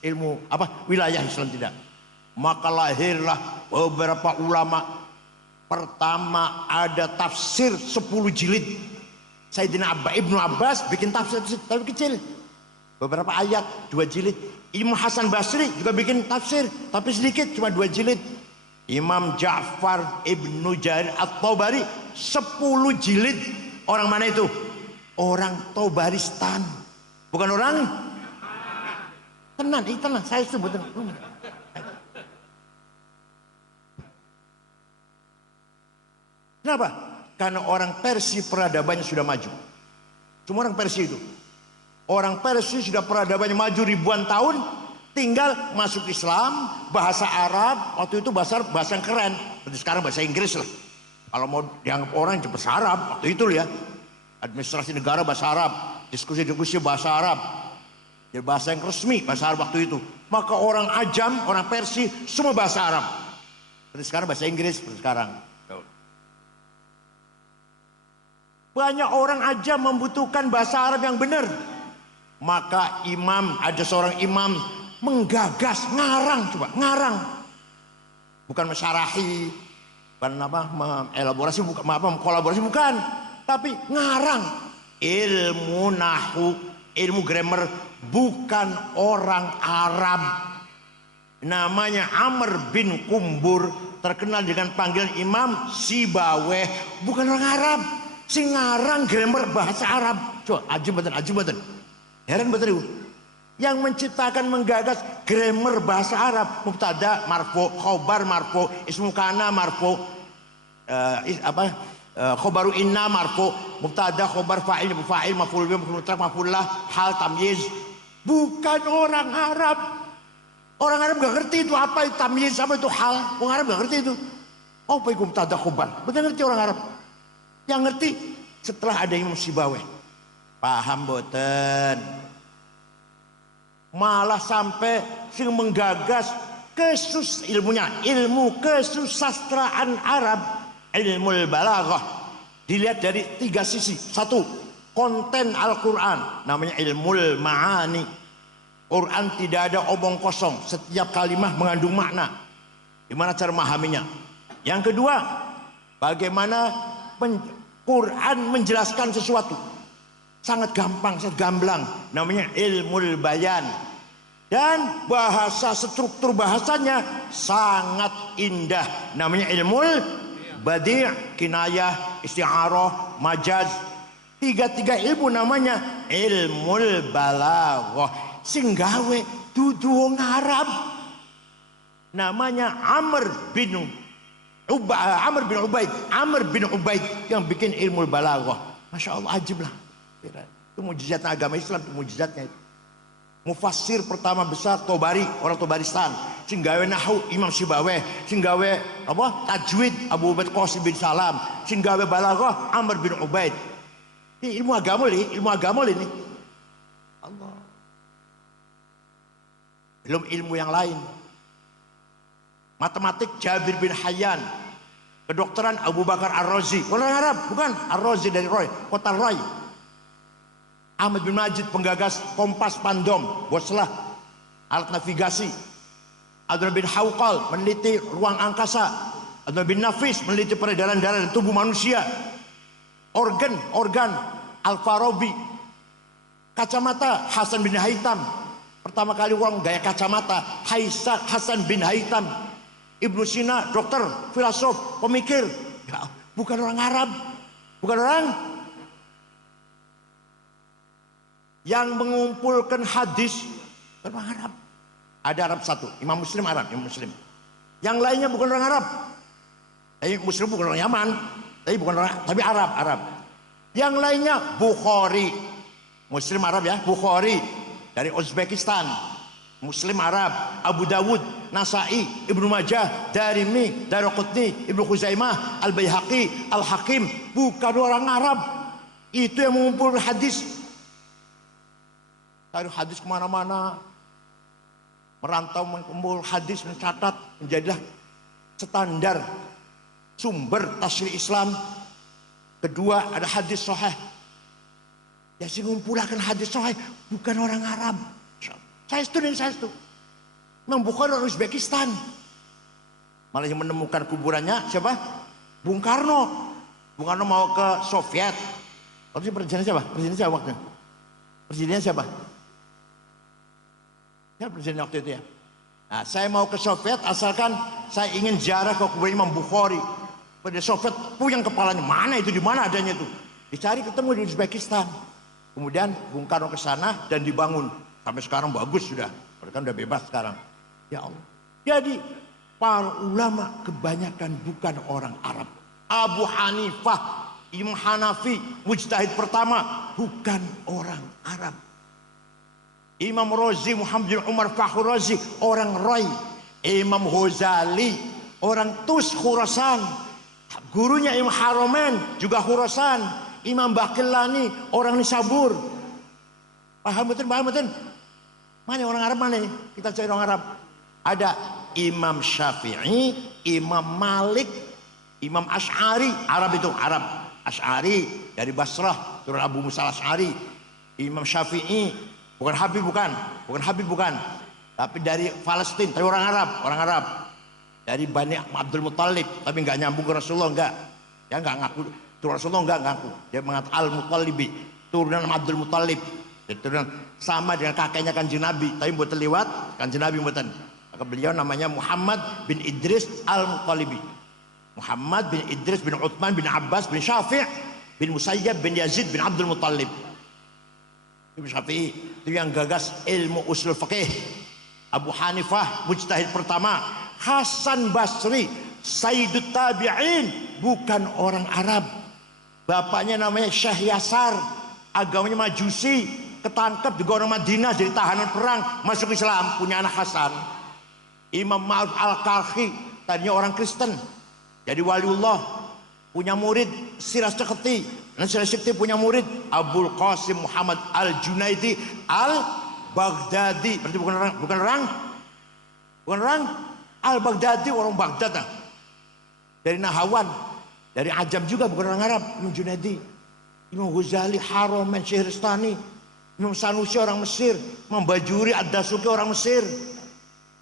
ilmu wilayah Islam, tidak. Maka lahirlah beberapa ulama. Pertama ada tafsir 10 jilid. Sayyidina Ibnu Abbas bikin tafsir tapi kecil, beberapa ayat 2 jilid. Imam Hasan Basri juga bikin tafsir tapi sedikit, cuma 2 jilid. Imam Ja'far Ibnu Jarir At-Tabari 10 jilid. Orang mana itu? Orang Tabaristan, bukan orang tenang, saya sebut tenang. Kenapa? Karena orang Persia peradabannya sudah maju. Cuma orang Persia itu, orang Persia sudah peradabannya maju ribuan tahun, tinggal masuk Islam, bahasa Arab. Waktu itu bahasa yang keren, seperti sekarang bahasa Inggris lah. Kalau mau dianggap orang itu bahasa Arab waktu itu ya. Administrasi negara bahasa Arab, diskusi bahasa Arab. Jadi bahasa yang resmi bahasa Arab waktu itu. Maka orang Ajam, orang Persia semua bahasa Arab. Seperti sekarang bahasa Inggris seperti sekarang. Banyak orang Ajam membutuhkan bahasa Arab yang benar. Maka ada seorang imam menggagas, ngarang. Bukan mesyarahi, bukan mengelaborasi, kolaborasi, bukan. Tapi ngarang. Ilmu nahu, ilmu grammar, bukan orang Arab. namanya Amr bin Kumbur, terkenal dengan panggilan Imam Sibaweh, bukan orang Arab. Sing ngarang grammar bahasa Arab. Coba ajib mboten. Heran mboten niku. Yang menciptakan menggagas grammar bahasa Arab, mubtada marfu, khobar marfu, ismu kana marfu, khobaru inna marfu, mubtada khobar fa'il maf'ul bih maf'ul lah, hal tamyiz. Bukan orang Arab. Orang Arab gak ngerti itu apa itu tamyiz, apa itu hal. Orang Arab gak ngerti itu. Apa itu mubtada khobar? Betul ngerti orang Arab. Yang ngerti setelah ada Imam Sibaweh. Paham boten? Malah sampai sing menggagas ilmu kesusastraan Arab, ilmu balaghah, dilihat dari 3 sisi. 1, konten Al-Quran, namanya ilmu ma'ani. Quran tidak ada omong kosong, setiap kalimah mengandung makna. Gimana cara memahaminya? Yang kedua, bagaimana Quran menjelaskan sesuatu, sangat gampang, sangat gamblang, namanya ilmu bayan. Dan bahasa, struktur bahasanya sangat indah, namanya ilmu badi', kinayah, isti'arah, majaz. 3 ilmu namanya ilmu balaghah. Sing gawe dudu wong Arab, namanya Amr bin Ubaid yang bikin ilmu balaghah. Masya Allah, ajib lah. Itu mujizatnya agama Islam, itu mujizatnya itu. Mufassir pertama besar Tobari, orang Tobaristan. Sing gawe nahwu Imam Sibaweh, sing gawe apa? Tajwid Abu Ubaid Qasim bin Salam, sing gawe balaghah Amr bin Ubaid. Ini ilmu agama ini. Allah. Belum ilmu yang lain. Matematik Jabir bin Hayyan, kedokteran Abu Bakar Ar-Razi, orang Arab bukan, Ar-Razi dari Roy, kota Roy. Ahmad bin Majid, penggagas kompas pandom, boslah alat navigasi. Abdullah bin Hawqal meneliti ruang angkasa. Abdullah bin Nafis meneliti peredaran darah dan tubuh manusia, organ. Al-Farabi, kacamata Hasan bin Haytham, pertama kali orang gaya kacamata Hasan bin Haytham. Ibnu Sina, dokter, filosof, pemikir, ya, bukan orang Arab, bukan orang yang mengumpulkan hadis, bukan orang Arab. Ada Arab satu, Imam Muslim Arab, Imam Muslim. Yang lainnya bukan orang Arab. Muslim bukan orang Yaman, tapi Arab. Yang lainnya Bukhari, Muslim Arab ya, Bukhari dari Uzbekistan, Muslim Arab, Abu Dawud, Nasai, Ibnu Majah, Darimi, Daraqutni, Ibnu Khuzaimah, Al-Baihaqi, Al-Hakim, bukan orang Arab. Itu yang mengumpulkan hadis. Taruh hadis kemana-mana, merantau mengumpul hadis, mencatat, menjadilah standar sumber tafsir Islam. Kedua, ada hadis sahih. Ya, sih ngumpulkan hadis sahih, bukan orang Arab. Saya itu. Imam Bukhari orang Uzbekistan. Malah yang menemukan kuburannya siapa? Bung Karno. Bung Karno mau ke Soviet. Waktu presiden siapa? Presidennya siapa? Ya, presiden waktu itu ya. Nah, saya mau ke Soviet asalkan saya ingin ziarah ke kubur Imam Bukhari. Pada Soviet puyeng kepalanya, mana itu, di mana adanya itu? Dicari ketemu di Uzbekistan. Kemudian Bung Karno ke sana dan dibangun. Sampai sekarang bagus sudah. Mereka udah bebas sekarang. Ya Allah. Jadi para ulama kebanyakan bukan orang Arab. Abu Hanifah, Imam Hanafi, mujtahid pertama, bukan orang Arab. Imam Razi, Muhammad bin Umar Fakhr Razi, orang Roy. Imam Ghazali, orang Tus Khurasan. Gurunya Imam Haromen juga Khurasan. Imam Baqillani orang Nisabur. Paham betul? Mana orang Arab mana nih? Kita cari orang Arab. Ada Imam Syafi'i, Imam Malik, Imam Asy'ari. Arab itu Arab. Asy'ari dari Basrah, turun Abu Musa Asy'ari. Imam Syafi'i, bukan Habib bukan. Tapi dari Palestina, tapi orang Arab. Dari Bani Abdul Muttalib, tapi nggak nyambung ke Rasulullah, enggak. Ya nggak ngaku, turun Rasulullah nggak ngaku. Dia mengatakan Al-Muttalibi, turunan Abdul Muttalib. Turunan sama dengan kakeknya Kanjeng Nabi, tapi buat terliwat Kanjeng Nabi buatan. Maka beliau namanya Muhammad bin Idris Al-Muttalibi. Muhammad bin Idris bin Uthman bin Abbas bin Syafi' bin Musayyab bin Yazid bin Abdul Muttalib. Ibnu Syafi'i itu yang gagas ilmu usul fikih. Abu Hanifah mujtahid pertama. Hasan Basri Sayyidut Tabi'in, bukan orang Arab. Bapaknya namanya Syekh Yasar, agamanya Majusi, ketangkep di Gunung Madinah jadi tahanan perang, masuk Islam, punya anak Hasan. Imam Ma'ruf Al-Karhi tadinya orang Kristen, jadi waliullah, punya murid Siras Ceketi. Dan Siras Ceketi punya murid Abdul Qasim Muhammad Al-Junaidi Al-Baghdadi. Berarti bukan orang Al-Baghdadi, orang Baghdad. Dari Nahawan, dari Ajam juga, bukan orang Arab. Imam Junaidi, Imam Ghazali, Haromen, Syihristani, Imam Sanusi orang Mesir, Imam Bajuri Ad-Dasuki orang Mesir,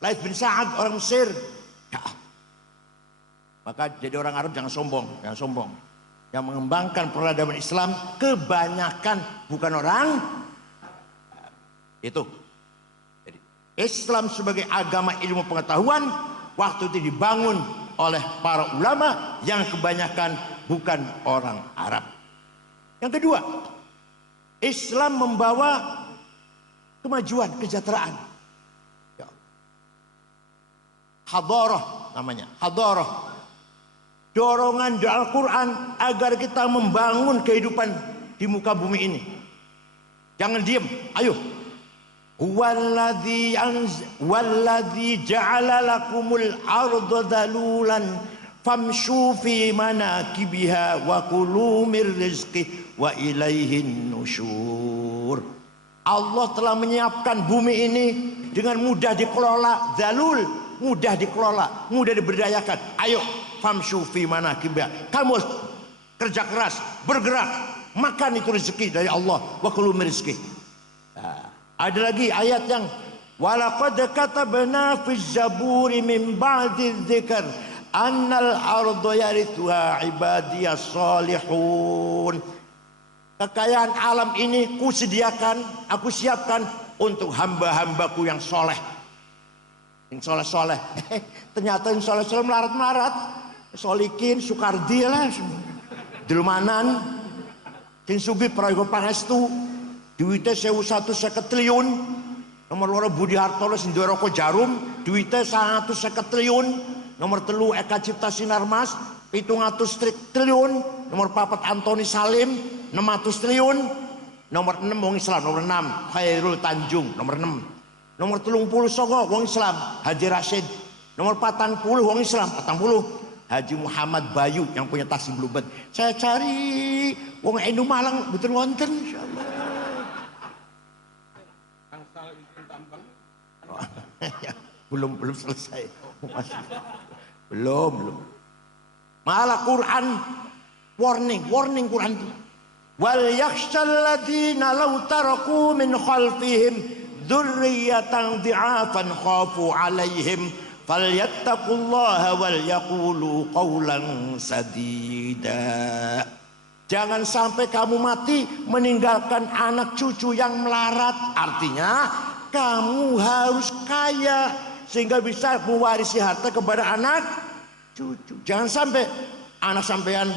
Laith bin Sa'ad orang Mesir. Ya. Maka jadi orang Arab jangan sombong, jangan sombong. Yang mengembangkan peradaban Islam kebanyakan bukan orang itu. Jadi, Islam sebagai agama ilmu pengetahuan waktu itu dibangun oleh para ulama yang kebanyakan bukan orang Arab. Yang kedua, Islam membawa kemajuan, kesejahteraan. Ya. Hadarah namanya, hadarah. Dorongan di Al-Quran agar kita membangun kehidupan di muka bumi ini. Jangan diem, ayo. Walladzi ja'ala lakumul arda dalulan famshu fi manakibiha wa kulu mir rizqi wa ilaihin nusyur. Allah telah menyiapkan bumi ini dengan mudah dikelola, dalul, mudah dikelola, mudah diberdayakan. Ayo, famshu fi manakibiha. Kamu kerja keras, bergerak, makan itu rezeki dari Allah. Wa kulu mir rizqi. Ada lagi ayat yang walaqad katabna fi zaburi min ba'di dzikr annal arda yarithuha ibadiyas salihun. Kekayaan alam ini kusediakan, aku siapkan untuk hamba-hambaku yang soleh. Yang soleh-soleh. Ternyata yang soleh-soleh melarat-melarat. Solikin, Sukardi lah. Delmanan. Sing sugih prayoga pangestu. Duitnya 150 triliun. Nomor loro Budi Hartono sing duwe rokok Jarum, duitnya 150 triliun. Nomor telu Eka Cipta Sinarmas 700 triliun. Nomor papat Antoni Salim 600 triliun. Nomor 6 wong Islam, nomor 6 Khairul Tanjung, nomor 6. Nomor 30 Songo wong Islam Haji Rashid. Nomor 40 wong Islam 40 Haji Muhammad Bayu yang punya taksi Bluebird. Saya cari wong Enu Malang betul wonten insyaallah. belum selesai. belum. Malah Quran warning Quran itu. Wal yakhshal ladzina law taraku min khalfihim dzurriyyatan dhi'afan khafu 'alaihim falyattaqullaha wal yaqulu qawlan sadida. Jangan sampai kamu mati meninggalkan anak cucu yang melarat. Artinya kamu harus kaya sehingga bisa mewarisi harta kepada anak cucu. Jangan sampai anak sampean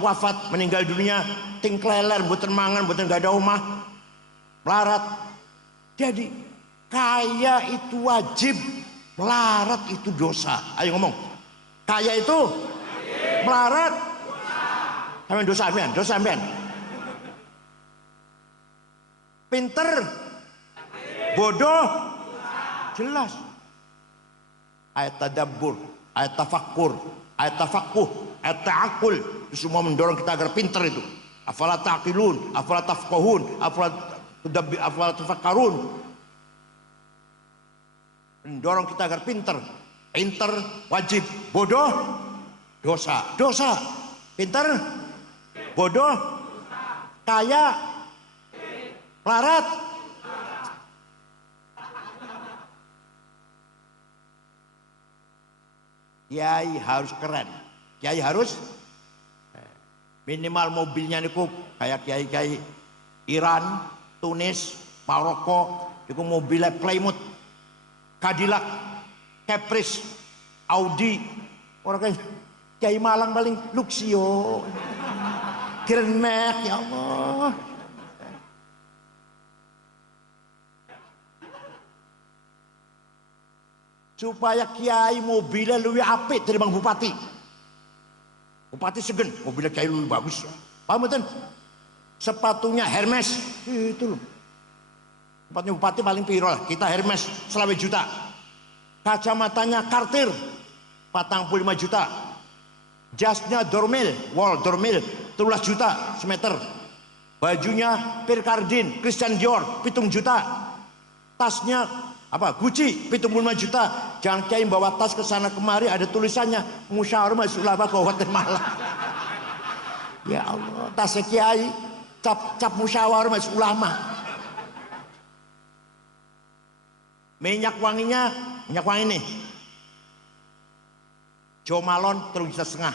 wafat meninggal dunia tingkleler mboten mangan mboten gak ada omah melarat. Jadi kaya itu wajib, melarat itu dosa. Ayo ngomong. Kaya itu melarat dosa sampean. Pinter bodoh jelas. Ayat tadabbur, ayat tafakkur, ayat tafakuh, ayat ta'akul itu semua mendorong kita agar pinter itu. Afala taqilun, afala tafqahun, afala tafakkarun. Mendorong kita agar pinter. Pinter wajib, bodoh dosa. Pinter bodoh kaya melarat. Kiai harus keren. Kiai harus minimal mobilnya niku kayak kiai-kiai Iran, Tunis, Maroko, niku mobilnya Plymouth, Cadillac, Caprice, Audi. Orang kan Kiai Malang paling Luxio, Grenek, ya Allah. Supaya kiai mobilnya lebih apik dari bang bupati. Bupati segen, mobilnya kiai lebih bagus. Paham betul? Sepatunya Hermes, itu loh. Sepatunya bupati paling piro lah. Kita Hermes, selawe juta. Kacamatanya Cartier, 45 juta. Jasnya Dormil, wall Dormil, 13 juta semeter. Bajunya Pierre Cardin, Christian Dior, 7 juta. Tasnya apa? Gucci, 75 juta. Jangan kiai bawa tas ke sana kemari ada tulisannya Musyawarah Majelis Ulama Kabupaten Malang. Ya Allah, tasnya kiai cap Musyawarah Majelis Ulama. Minyak wanginya, minyak wangi nih. Jo Malone 3,5 juta.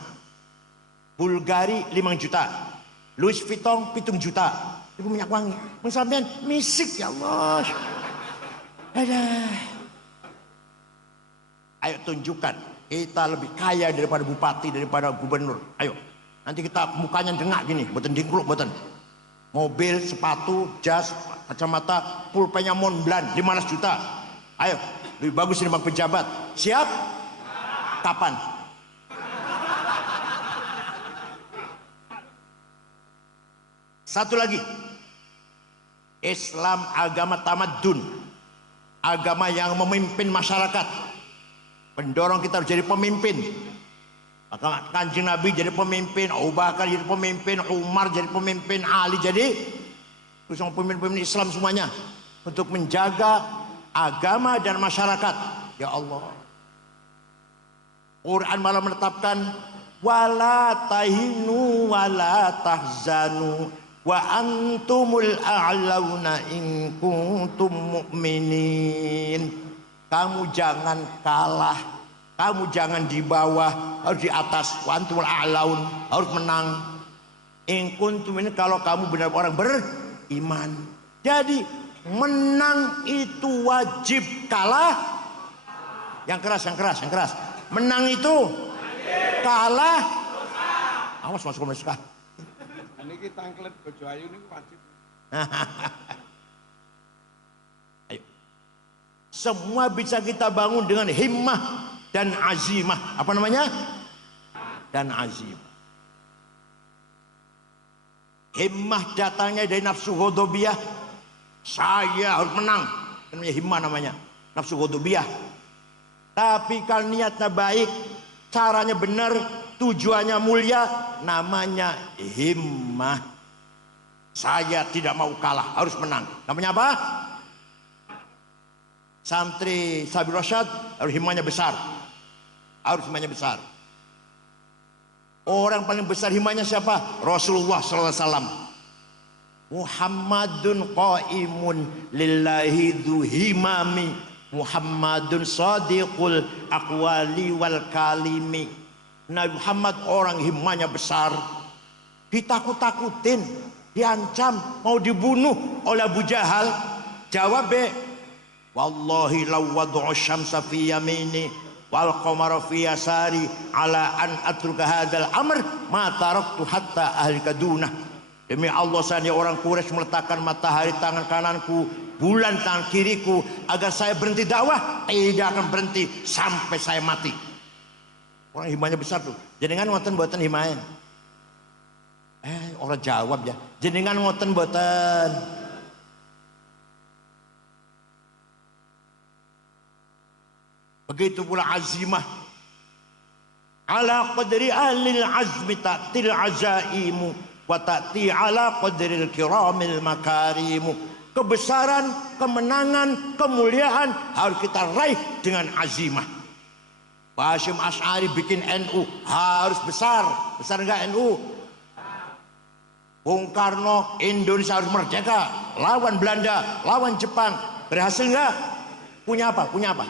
Bulgari 5 juta. Louis Vuitton 7 juta. Itu minyak wangi. Sampean misik ya Allah. Ada. Ayo tunjukkan kita lebih kaya daripada bupati, daripada gubernur. Ayo. Nanti kita mukanya dengak gini, boten dingkluk boten. Mobil, sepatu, jas, kacamata, pulpennya Montblanc 15 juta. Ayo, lebih bagus dari bang pejabat. Siap? Kapan? Satu lagi. Islam agama tamadun. Agama yang memimpin masyarakat. Pendorong kita harus jadi pemimpin. Maka Kanjeng Nabi jadi pemimpin, Abu Bakar jadi pemimpin, Umar jadi pemimpin, Ali jadi terus pemimpin Islam semuanya untuk menjaga agama dan masyarakat. Ya Allah. Quran malah menetapkan wala tahinu wala tahzanu wa antumul a'launa in kuntum mu'minin. Kamu jangan kalah, kamu jangan di bawah, harus di atas. Wa antumul a'laun, harus menang. In kuntum ini kalau kamu benar orang beriman. Jadi menang itu wajib, kalah yang keras, yang keras, yang keras. Menang itu kalah. Awas masuk ke Niki tangklet bojo ayu niku wajib. Ayo. Semua bisa kita bangun dengan himmah dan azimah. Apa namanya? Dan azimah. Himmah datangnya dari nafsu ghadabiyah. Saya harus menang. Namanya himmah namanya. Nafsu ghadabiyah. Tapi kalau niatnya baik, caranya benar, tujuannya mulia, namanya himmah. Saya tidak mau kalah, harus menang. Namanya apa? Santri Sabil Rasyad harus himmahnya besar. Harus himmahnya besar. Orang paling besar himmahnya siapa? Rasulullah SAW. Muhammadun qaimun lillahi dhu himami. Muhammadun sadiqul aqwali wal kalimi. Nabi Muhammad orang himmahnya besar, ditakut-takutin, diancam, mau dibunuh oleh Abu Jahal. Jawab wallahi law wad'u syamsa fi yamini wal qamara fi yasari ala an atruka hadzal amr ma taraktu hatta ahlika dunah. Demi Allah, saya orang Quraisy meletakkan matahari tangan kananku, bulan tangan kiriku, agar saya berhenti dakwah, tidak akan berhenti sampai saya mati. Orang himahnya besar tuh. Jenengan ngoten mboten himahen? Orang jawab ya. Jenengan ngoten mboten? Begitu pula azimah. Ala qadri ahlil azmi ta'til azaimu wa ta'ti ala qadril kiramil makarimu. Kebesaran, kemenangan, kemuliaan harus kita raih dengan azimah. Pak Hasyim Asy'ari bikin NU harus besar. Besar enggak NU? Bung Karno, Indonesia harus merdeka, lawan Belanda, lawan Jepang. Berhasil enggak? Punya apa? Punya apa?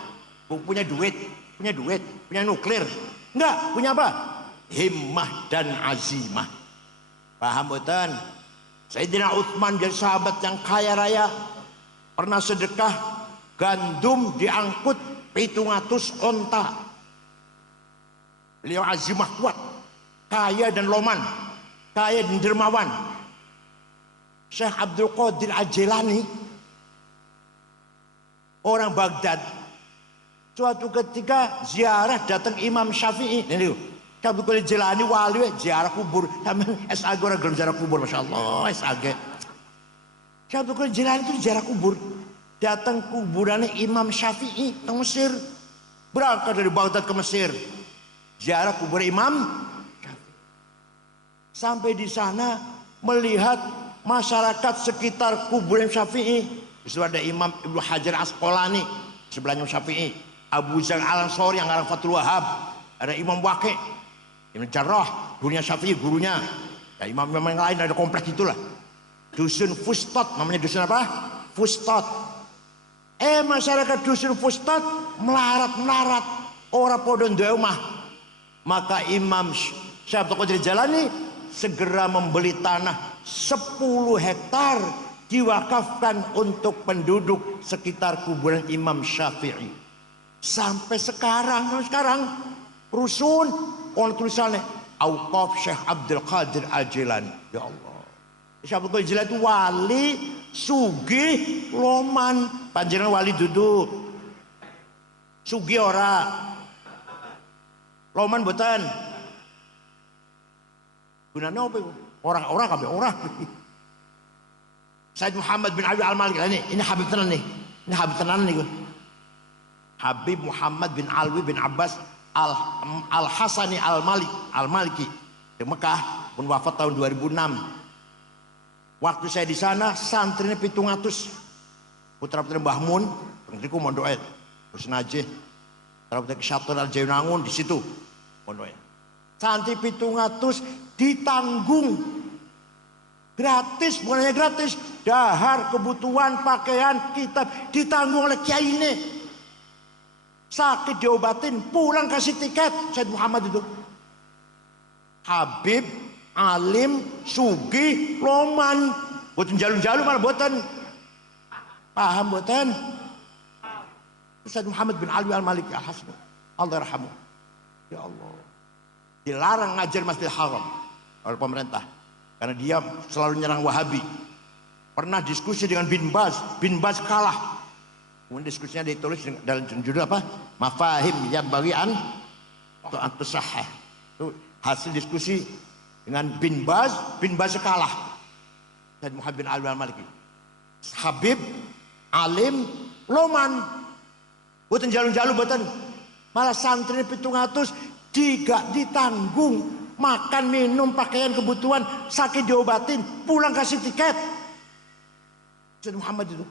Punya duit, punya nuklir. Enggak, punya apa? Himmah dan azimah. Paham betul? Sayyidina Utsman jadi sahabat yang kaya raya, pernah sedekah gandum diangkut 700 onta. Beliau azimah kuat, kaya dan loman, kaya dan dermawan. Syekh Abdul Qadir Al-Jilani, orang Baghdad, suatu ketika ziarah datang Imam Syafi'i. Ini Syekh Abdul Qadir Al-Jilani wali ziarah kubur. SAG orang gelem ziarah kubur, masya Allah. SAG. Syekh Abdul Qadir Al-Jilani itu ziarah kubur. Datang kuburannya Imam Syafi'i ke Mesir. Berangkat dari Baghdad ke Mesir. Ziarah kubur Imam Syafi'i. Sampai di sana melihat masyarakat sekitar kuburan Syafi'i. Di situ ada Imam Ibnu Hajar Asqalani, sebelahnya Syafi'i. Abu Zar Al-Ansori yang ngarang Fathul Wahhab. Ada Imam Waqi', Ibnu Jarrah, gurunya Syafi'i, gurunya. Ya, imam-imam yang lain ada kompleks itulah. Dusun Fustat, namanya dusun apa? Fustat. Masyarakat dusun Fustat melarat, orang podo ndek omah. Maka Imam Syekh Abdul Qadir Jalani segera membeli tanah 10 hektar diwakafkan untuk penduduk sekitar kuburan Imam Syafi'i. Sampai sekarang rusun on tulisannya Auqaf Syekh Abdul Qadir Al-Jilani. Ya Allah. Syekh Abdul Qadir Jilani itu wali, sugih, loman. Panjenengan wali duduk. Sugih ora. Loman boten. Gunanya apa itu? Orang-orang kabeh orang. Said Muhammad bin Ali Al-Maliki ini Habib tenan nih. Ini Habib tenan nih. Habib Muhammad bin Alwi bin Abbas Al-Hasani Al-Maliki di Mekah, pun wafat tahun 2006. Waktu saya di sana santrinya 700. Putra-putra Mbah Mun, ngriku mondoke. Terus najih putra-putra Kesatuan Al-Jainangun di situ mondoke. Santri 700 ditanggung gratis, bukan hanya gratis, dahar, kebutuhan, pakaian, kitab ditanggung oleh kiai ini. Sakit diobatin, pulang kasih tiket. Said Muhammad itu Habib, alim, sugih, loman, boten jalu-jalu malah boten. Paham boten? Said Muhammad bin Alwi Al-Maliki Al-Hasani, Allah yarhamu. Ya Allah. Dilarang ngajar Masjidil Haram oleh pemerintah karena dia selalu nyerang Wahabi. Pernah diskusi dengan Bin Baz kalah. Kemudian diskusinya ditulis dalam judul apa? Mafahim yang bagian atau antusahah. Itu hasil diskusi dengan Bin Baz kalah. Dan Muhammad bin Alwi Al-Maliki. Habib, alim, loman. Boten jalu-jalu boten. Malah santri 700 ditanggung, makan, minum, pakaian, kebutuhan, sakit diobatin, pulang kasih tiket. Said Muhammad itu.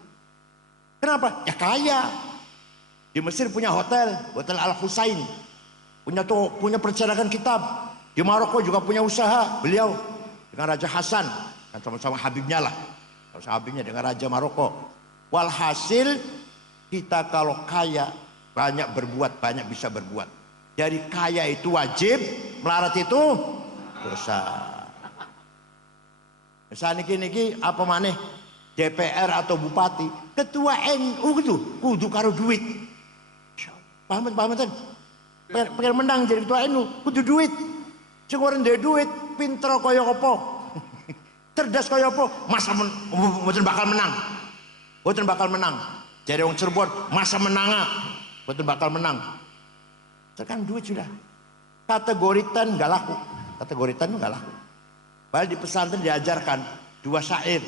Kenapa? Ya kaya. Di Mesir punya hotel Al-Husain. Punya percetakan kitab. Di Maroko juga punya usaha beliau dengan Raja Hasan, kan sama-sama Habibnya lah. Sama Habibnya dengan Raja Maroko. Walhasil kita kalau kaya banyak berbuat, banyak bisa berbuat. Jadi kaya itu wajib, melarat itu dosa. Misalnya niki apa maneh DPR atau bupati, ketua NU itu kudu karo duit. Paham kan? Pengen menang jadi ketua NU kudu duit. Sing ora ndek duit, pinter kaya apa? Cerdas kaya apa? Masa mboten bakal menang. Mboten bakal menang. Jadi wong Cirebon masa menanga, mboten bakal menang. Sekarang duit sudah. Kategori ten nggak laku. Padahal di pesantren diajarkan 2 syair.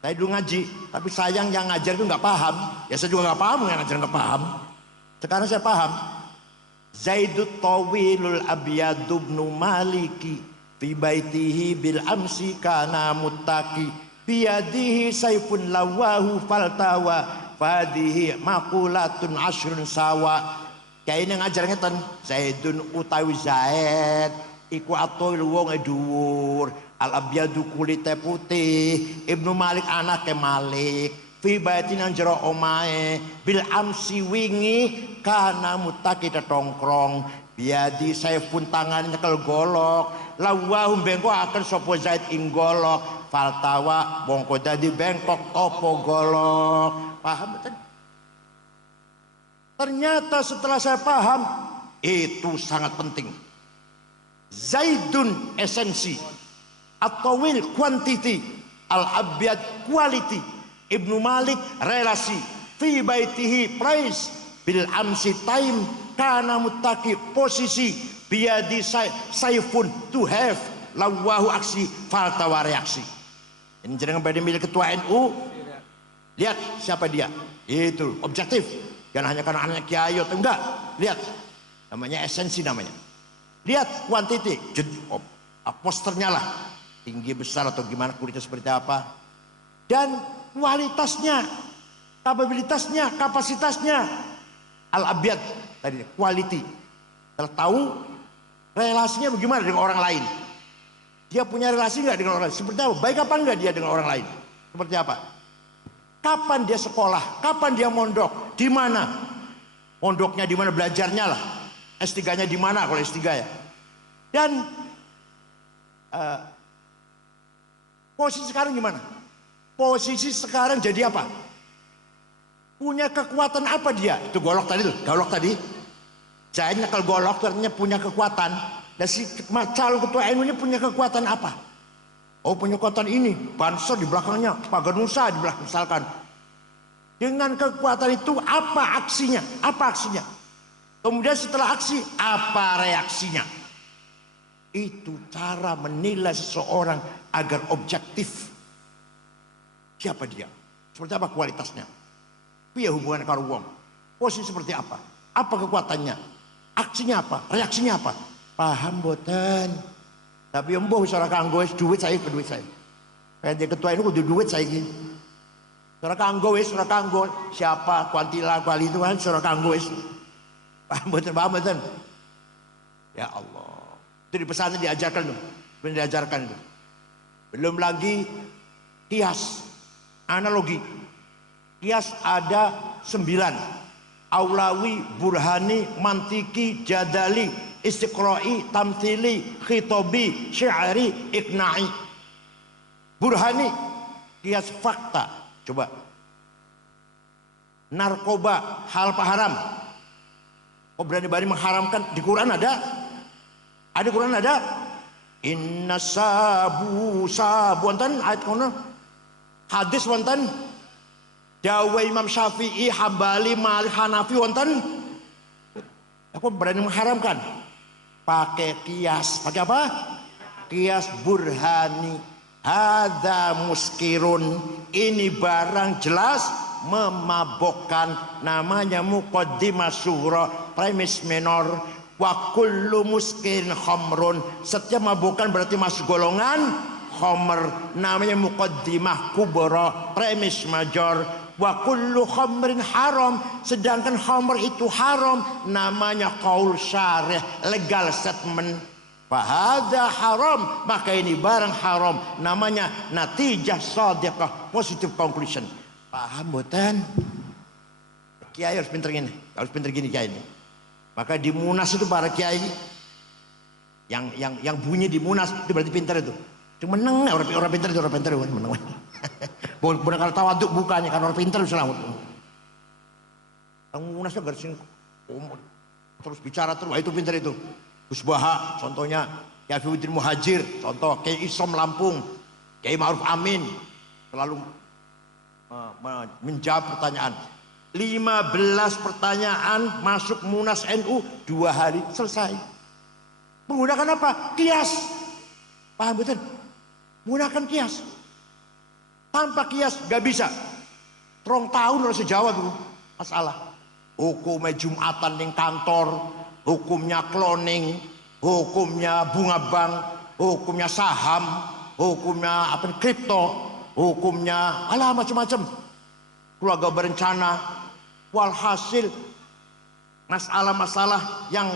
Saya dulu ngaji, tapi sayang yang ngajar itu nggak paham. Ya saya juga nggak paham, yang ngajar nggak paham. Sekarang saya paham. Zaidut tawilul abyadu ibnu maliki fi baitihi bil amsi kana muttaqi biyadihi saifun lawahu faltawa fadihi maqulatun ashrun sawa. Kayak ini ngajar ngeten, Zaidun utawi Zaid iku atul wong dhuwur, al-abyadu kulite putih, Ibnu Malik anake Malik, fi baitin nang jero omahe, bil amsi wingi kana mutaki tetongkrong, biadi saifun tangan nyekel golok, lawahum bengkok akan sapa Zaid ing golok, faltawa bongko dadi bengkok opo golok. Paham betul? Ternyata setelah saya paham, itu sangat penting. Zaidun esensi, at-tawil quantity, al-abyad quality, Ibnu Malik relasi, fi baitihi price, bil amsi time, kana muttaqi posisi, biadi saifun to have, lawahu aksi, faltawa reaksi. Ini jangan pada milik ketua NU. Lihat siapa dia. Itu objektif. Jangan hanya karena anaknya kiai atau enggak. Lihat. Namanya esensi namanya. Lihat kuantiti. Posternya lah. Tinggi besar atau gimana, kulitnya seperti apa. Dan kualitasnya, kapabilitasnya, kapasitasnya. Al-abyad tadi, quality. Kita tahu relasinya bagaimana dengan orang lain. Dia punya relasi enggak dengan orang lain? Seperti apa? Baik apa enggak dia dengan orang lain? Seperti apa? Kapan dia sekolah? Kapan dia mondok? Di mana? Mondoknya di mana? Belajarnya lah. S3-nya di mana kalau S3 ya? Dan posisi sekarang gimana? Posisi sekarang jadi apa? Punya kekuatan apa dia? Itu golok tadi tuh, golok tadi. Jahitnya kalau golok ternyata punya kekuatan. Dan si calon ketua NU ini punya kekuatan apa? Oh, punya kekuatan ini, Banser di belakangnya, Pagar Nusa di belakang misalkan. Dengan kekuatan itu apa aksinya? Apa aksinya? Kemudian setelah aksi, apa reaksinya? Itu cara menilai seseorang agar objektif. Siapa dia? Seperti apa kualitasnya? Piye hubungan karo wong? Posisi seperti apa? Apa kekuatannya? Aksinya apa? Reaksinya apa? Paham boten? Tapi embuh seorang kanggo duit saya ke duit saya. Kayak dia ketua ini kudu duit saya gini. Seorang kanggo siapa kuantila kuali itu kan seorang kanggo paham betul. Ya Allah. Itu di pesantren diajarkan tuh. Benar diajarkan itu. Belum lagi kias, analogi. Kias ada 9. Aulawi, burhani, mantiki, jadali, istiqra'i, tamthili, khitobi, syi'ari, ikna'i. Burhani, kias fakta. Coba. Narkoba, hal haram. Kok berani-berani mengharamkan? Di Quran ada? Ada Quran ada? Inna sabu wonten ayat kono. Hadis wonten. Dawa Imam Syafi'i, Hambali, Malik, Hanafi wonten. Aku berani mengharamkan. Pakai kias. Pakai apa? Kias burhani. Hadza muskirun. Ini barang jelas memabokkan. Namanya muqaddimah sughra, premis minor. Wa kullu muskirin khamrun. Setiap mabokkan berarti masuk golongan khamr. Namanya muqaddimah kubra, premis major. Wa kullu khamrin haram, sedangkan khamr itu haram, namanya qaul syarih, legal statement. Fahadha haram, maka ini barang haram, namanya natijah shadiqah, positive conclusion. Paham boten? Kiai harus pinter gini, kiai ini. Maka di Munas itu para kiai yang bunyi di Munas itu berarti pinter itu. Cuma meneng orang pinter itu meneng. Bukan kalau tawaduk bukannya, karena orang pintar bisa selamat. Yang Munas garis terus bicara terus, itu pintar itu. Gus Baha contohnya, Kiai Fiuddin Muhajir contoh, Kiai Isom Lampung, Kiai Ma'ruf Amin selalu menjawab pertanyaan. 15 pertanyaan masuk Munas NU 2 hari selesai. Menggunakan apa? Kias. Paham betul? Menggunakan kias. Tanpa kias gak bisa. 3 tahun harus jawab tuh masalah. Hukumnya Jumatan di kantor, hukumnya cloning, hukumnya bunga bank, hukumnya saham, hukumnya apa kripto, hukumnya alah macam-macam. Keluarga berencana. Walhasil masalah-masalah yang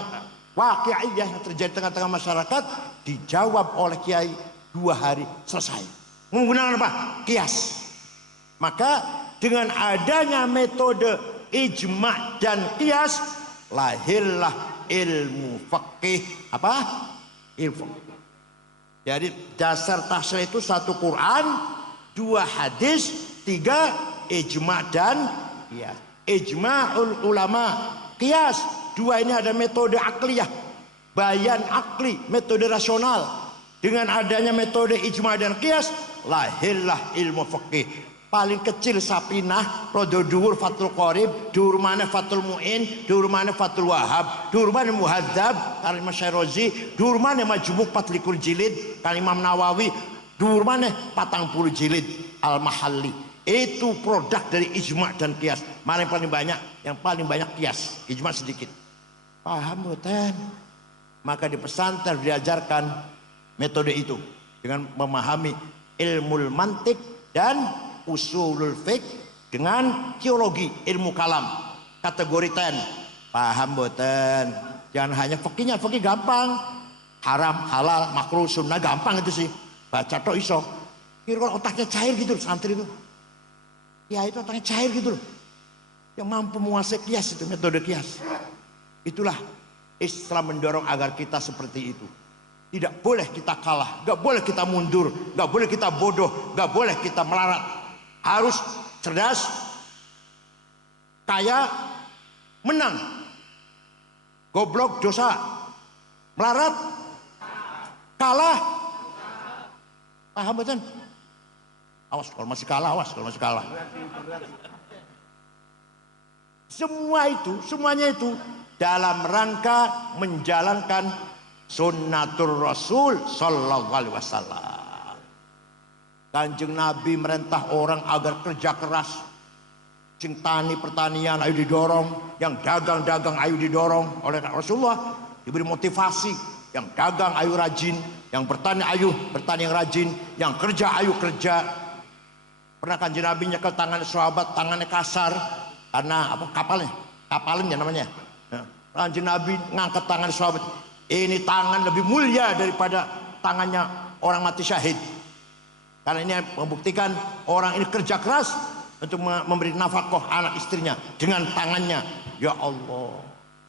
waqi'iyah yang terjadi tengah-tengah masyarakat dijawab oleh kiai 2 hari selesai. Menggunakan apa? Kias. Maka dengan adanya metode ijma' dan kias, lahirlah ilmu fikih. Apa? Ilmu. Jadi dasar tahsil itu 1 Quran, 2 hadis, 3 ijma' dan kias. ijma'ul ulama, qiyas. Dua ini ada metode akliyah, bayan akli, metode rasional. Dengan adanya metode ijma' dan qiyas, lahirlah ilmu fikih. Paling kecil Sapinah, rodo dhuwur Fathul Qorib, dhuwur mana Fathul Mu'in, dhuwur mana Fathul Wahhab, dhuwur mana Muhadzab karya Imam Syairozi, dhuwur mana Majmu' 24 jilid karya Imam Nawawi, dhuwur mana 40 jilid Al-Mahalli. Itu produk dari ijma' dan qiyas. Mana yang paling banyak? Yang paling banyak qiyas, ijma' sedikit. Paham bukan? Maka di pesantren diajarkan metode itu dengan memahami ilmu mantik dan usulul fiqh dengan teologi ilmu kalam kategori 10. Paham boten? Jangan hanya fikihnya, fikih gampang, haram halal makruh sunnah gampang itu sih, baca tok iso. Kira otaknya cair gitu santri itu ya, itu otaknya cair gitu loh, yang mampu menguasai qiyas, itu metode qiyas. Itulah Islam mendorong agar kita seperti itu. Tidak boleh kita kalah, gak boleh kita mundur, gak boleh kita bodoh, gak boleh kita melarat. Harus cerdas, kaya, menang. Goblok dosa, melarat, kalah. Paham betul? Awas kalau masih kalah, awas kalau masih kalah. Semuanya itu dalam rangka menjalankan sunnatur Rasul sallallahu alaihi wasallam. Kanjeng Nabi merintah orang agar kerja keras. Sing tani pertanian ayo didorong, yang dagang ayo didorong. Oleh Rasulullah diberi motivasi, yang dagang ayo rajin, yang bertani ayo bertani yang rajin, yang kerja ayo kerja. Pernah Kanjeng Nabi nyekel tangan sahabat, tangannya kasar karena apa? Kapalnya namanya. Kanjeng Nabi ngangkat tangan sahabat, ini tangan lebih mulia daripada tangannya orang mati syahid. Karena ini membuktikan orang ini kerja keras untuk memberi nafkah anak istrinya dengan tangannya. Ya Allah,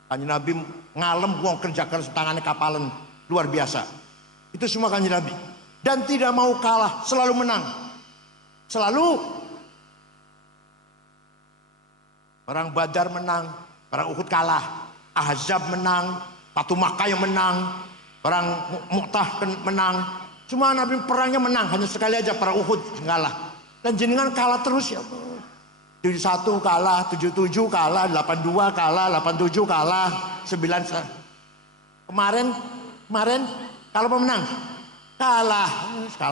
Kanjeng Nabi ngalem wong kerja keras tangannya kapalan, luar biasa. Itu semua Kanjeng Nabi. Dan tidak mau kalah, selalu menang. Selalu. Perang Badar menang, perang Uhud kalah, Ahzab menang, Fatu Makkah yang menang, perang Mu'tah menang. Cuma Nabi perangnya menang, hanya sekali aja perang Uhud kalah. Dan jenengan kalah terus ya. 71 kalah, 77 kalah, 82 kalah, 87 kalah, 9 kemarin kalau pemenang kalah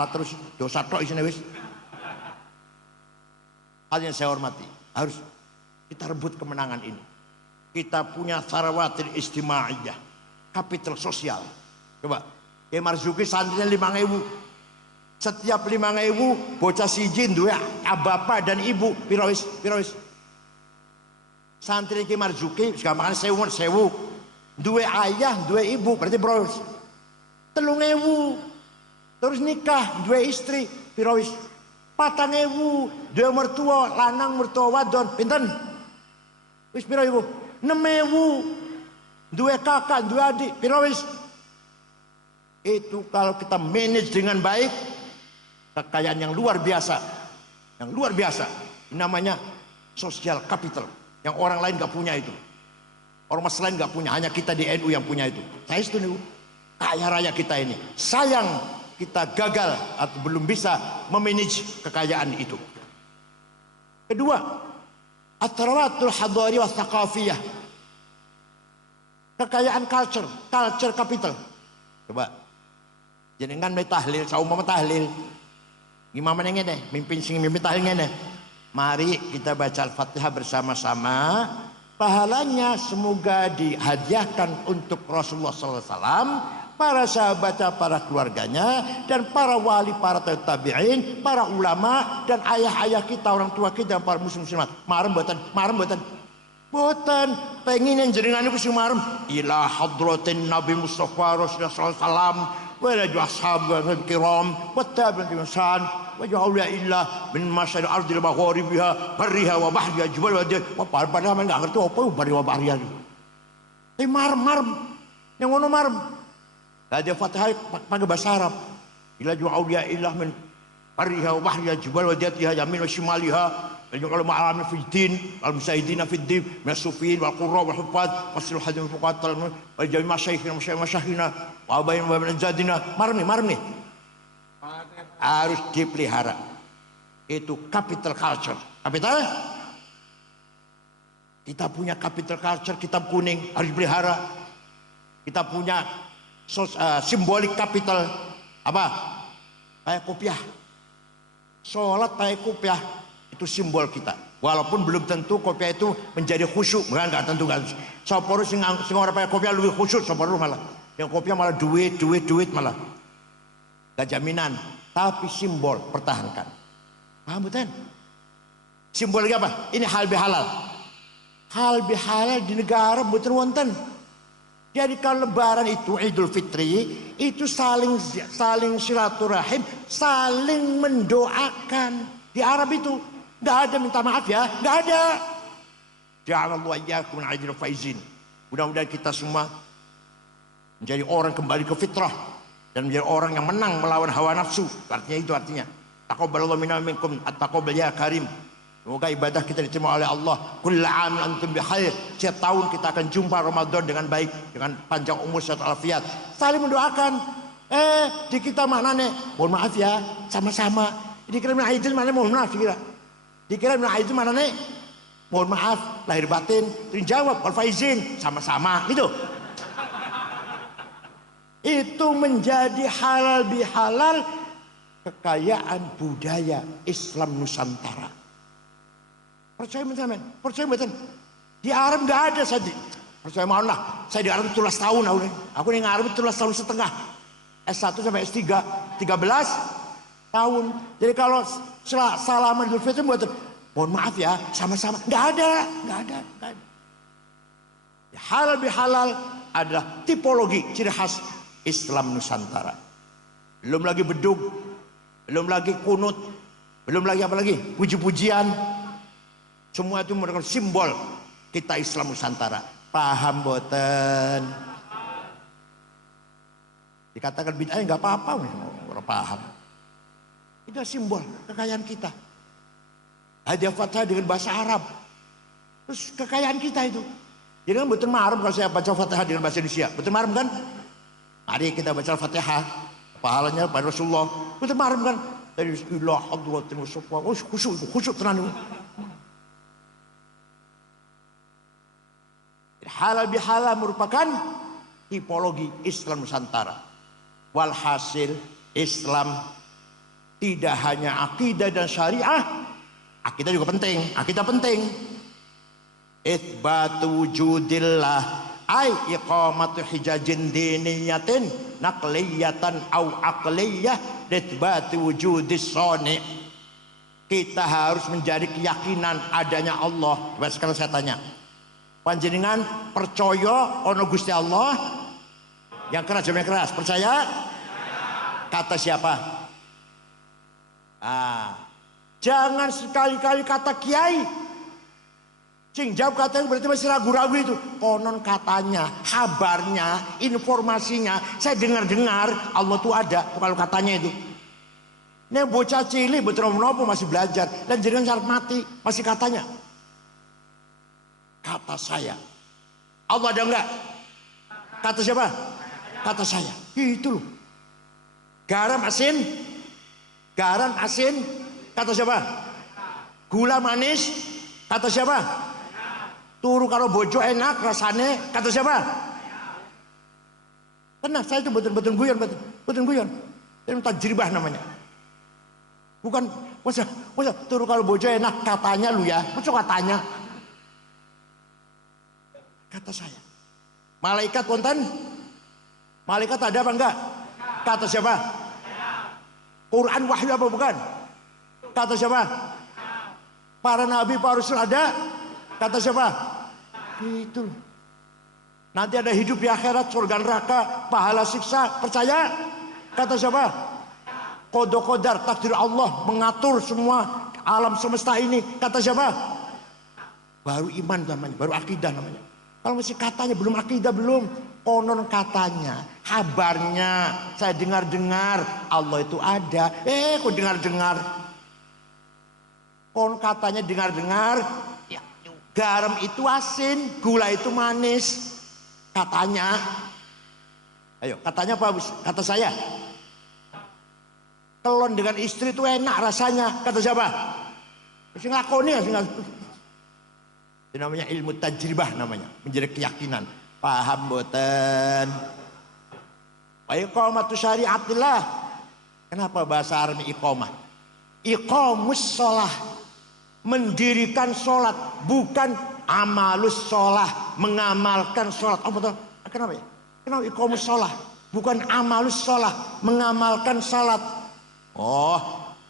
terus, dosa tok isine wis. Hal yang saya hormati, harus kita rebut kemenangan ini. Kita punya sarawatil istimaiyah, kapital sosial. Coba, Kiai Marzuki santrinya 5.000. Setiap 5.000 bocah siji duwe bapak dan ibu pirawis. Santri Kiai Marzuki gampangane sewu. Duwe ayah, duwe ibu, berarti bros. 3.000. Terus nikah, duwe istri pirawis. 4.000, duwe mertua lanang mertua wadon, pinten? Wis piro ibu? 6.000. Duwe kakak, duwe adik, piro wis? Itu kalau kita manage dengan baik, kekayaan yang luar biasa. Yang luar biasa. Ini namanya social capital. Yang orang lain gak punya itu. Ormas lain gak punya, hanya kita di NU yang punya itu. Saya setuju. Kaya raya kita ini. Sayang kita gagal atau belum bisa memanage kekayaan itu. Kedua, at-tarawatul hadari wa thaqafiyah. Kekayaan culture capital. Coba. Jenengan may tahlil, saumama tahlil. Gimana ngene, mimpin tahlil ngene. Mari kita baca Al-Fatihah bersama-sama. Pahalanya semoga dihadiahkan untuk Rasulullah SAW, para sahabatnya, para keluarganya, dan para wali, para tabi'in, para ulama, dan ayah-ayah kita, orang tua kita, para muslimat. Marem boten. Boten, pengen yang jenengan itu sing marem. Ila hadratin Nabi Mustafa Rasulullah SAW, wa ila ashabil kiram, wa tabi'in bisan, wa ja'ala illa min masyari ardil magharibiha, barriha wa bahriha, jubal wa dia. Wah, padahal enggak ngerti apa bari wa bahriha. Marem. Yang ngono marem. Ada Fatihah pakai bahasa Arab. Ila ju'auliya illah min barriha wa bahriha jubal wa jatiha yamin wa shimaliha Kalau ma'alami fiddin, al-musayidina fiddin, minasufin, wal-qurra, wal-hufad, masil hadim, wal-fuqatal, wal-jami masyayikhina, masyayikhina, wa'abayin, wa'abayin, zadina. Marmi. Harus dipelihara. Itu capital culture. Capital? Kita punya capital culture, kitab kuning, harus dipelihara. Kita punya simbolik capital. Apa? Kayak kopiah. Sholat pakai kopiah itu simbol kita. Walaupun belum tentu kopiah itu menjadi khusyuk, bukan nggak tentu kan. Saporu sing orang pakai kopiah lebih khusyuk, saporu malah. Yang kopiah malah duit malah. Gak jaminan, tapi simbol pertahankan. Paham betul? Simbol apa? Ini hal bihalal. Hal bihalal di negara betul wonten. Jadi kalau lebaran itu Idul Fitri itu saling silaturahim, saling mendoakan. Di Arab itu nggak ada minta maaf ya, nggak ada. Ja'alallahu iyyakum ajrul faizin. Mudah-mudahan kita semua menjadi orang kembali ke fitrah dan menjadi orang yang menang melawan hawa nafsu. Artinya itu artinya. Taqabbalallahu minna minkum at-taqabbal ya karim. Semoga ibadah kita diterima oleh Allah. Kullu 'aam antum bikhair. Setiap tahun kita akan jumpa Ramadan dengan baik, dengan panjang umur sehat walafiat. Saling mendoakan. Di kita maknanya, mohon maaf ya, sama-sama. Dikira min aidil maknanya mohon maaf dikira. Dikira min aidil maknanya mohon maaf lahir batin. Dijawab wal faizin, sama-sama gitu. Itu menjadi halal bihalal kekayaan budaya Islam Nusantara. Percaya betul. Di Arab nggak ada saya. Percaya mohon lah. Saya di Arab 13 tahun aku di Arab 13 tahun setengah. S1 sampai S3 13 tahun. Jadi kalau salaman Idul Fitri buat mohon maaf ya, sama-sama. Nggak ada. Halal bihalal adalah tipologi ciri khas Islam Nusantara. Belum lagi bedug, belum lagi kunut, belum lagi apa lagi? Puji-pujian. Semua itu merupakan simbol kita Islam Nusantara. Paham boten? Dikatakan bid'ah nggak apa-apa, orang paham. Itu simbol kekayaan kita. Hadiah Fatihah dengan bahasa Arab. Terus kekayaan kita itu. Jadi kan betul marem kalau saya baca Fatihah dengan bahasa Indonesia. Betul marem kan? Mari kita baca Fatihah. Pahalanya pada Rasulullah. Betul marem kan? Dari ilah Allah khusyuk tenan. Halal bihalal merupakan tipologi Islam Nusantara. Walhasil Islam tidak hanya akidah dan syariah, akidah juga penting. Akidah penting. Itsbatu wujudillah ay iqamatu hijajin diniyatin naqliyatan au aqliyah itsbatu wujudis sani. Kita harus menjadi keyakinan adanya Allah. Coba sekarang saya tanya. Panjenengan percaya ono Gusti Allah? Yang keras jawabnya keras. Percaya? Kata siapa? Jangan sekali-kali kata kiai. Cing jawab katanya berarti masih ragu-ragu itu. Konon katanya, kabarnya, informasinya. Saya dengar-dengar Allah tuh ada. Kalau katanya itu. Ini bocah cilik betul nopo masih belajar dan jangan syarat mati masih katanya. Kata saya. Allah ada enggak? Kata siapa? Kata saya. Itu loh. Garam asin. Kata siapa? Gula manis. Kata siapa? Turu kalau bojo enak rasanya. Kata siapa? Tenang, saya itu betul-betul guyon. Ini tajribah namanya. Bukan masa turu kalau bojo enak katanya lu ya. Masa katanya? Kata saya. Malaikat wonten? Malaikat ada apa enggak? Kata siapa? Quran wahyu apa bukan? Kata siapa? Para nabi, para rasul ada? Kata siapa? Itu. Nanti ada hidup di akhirat, surga neraka, pahala siksa, percaya? Kata siapa? Qada qadar, takdir Allah mengatur semua alam semesta ini. Kata siapa? Baru iman namanya, baru akidah namanya. Kalau masih katanya belum akidah belum, konon katanya, kabarnya, saya dengar-dengar Allah itu ada. Kok dengar-dengar? Katanya dengar-dengar, ya, garam itu asin, gula itu manis. Katanya, ayo katanya apa? Kata saya, kelon dengan istri itu enak rasanya. Kata siapa? Sing lakoni ya, itu namanya ilmu tajribah namanya, menjadi keyakinan. Paham boten? Wa iqamatu syariatillah. Kenapa bahasa Arab iqamah? Iqamus sholah, mendirikan sholat, bukan amalus sholah, mengamalkan sholat. Oh betul. Kenapa ya? Kenapa iqamus sholah, bukan amalus sholah, mengamalkan sholat? Oh,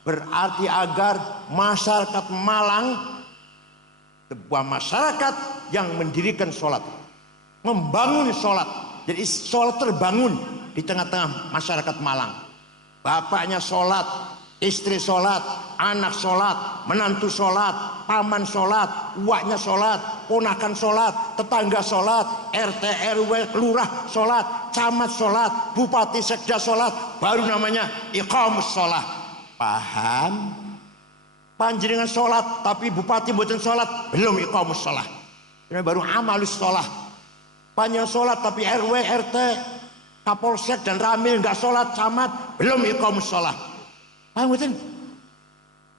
berarti agar masyarakat Malang, sebuah masyarakat yang mendirikan sholat, membangun sholat. Jadi sholat terbangun di tengah-tengah masyarakat Malang. Bapaknya sholat, istri sholat, anak sholat, menantu sholat, paman sholat, uaknya sholat, ponakan sholat, tetangga sholat, RT RW lurah sholat, camat sholat, bupati sekda sholat, baru namanya iqamus sholat. Paham? Panjenengan sholat tapi bupati mboten sholat, belum iqamus sholat. Ini baru amalus sholat. Panjenengan sholat tapi RW RT Kapolsek dan Ramil nggak sholat, camat, belum iqamus sholat. Paham betul?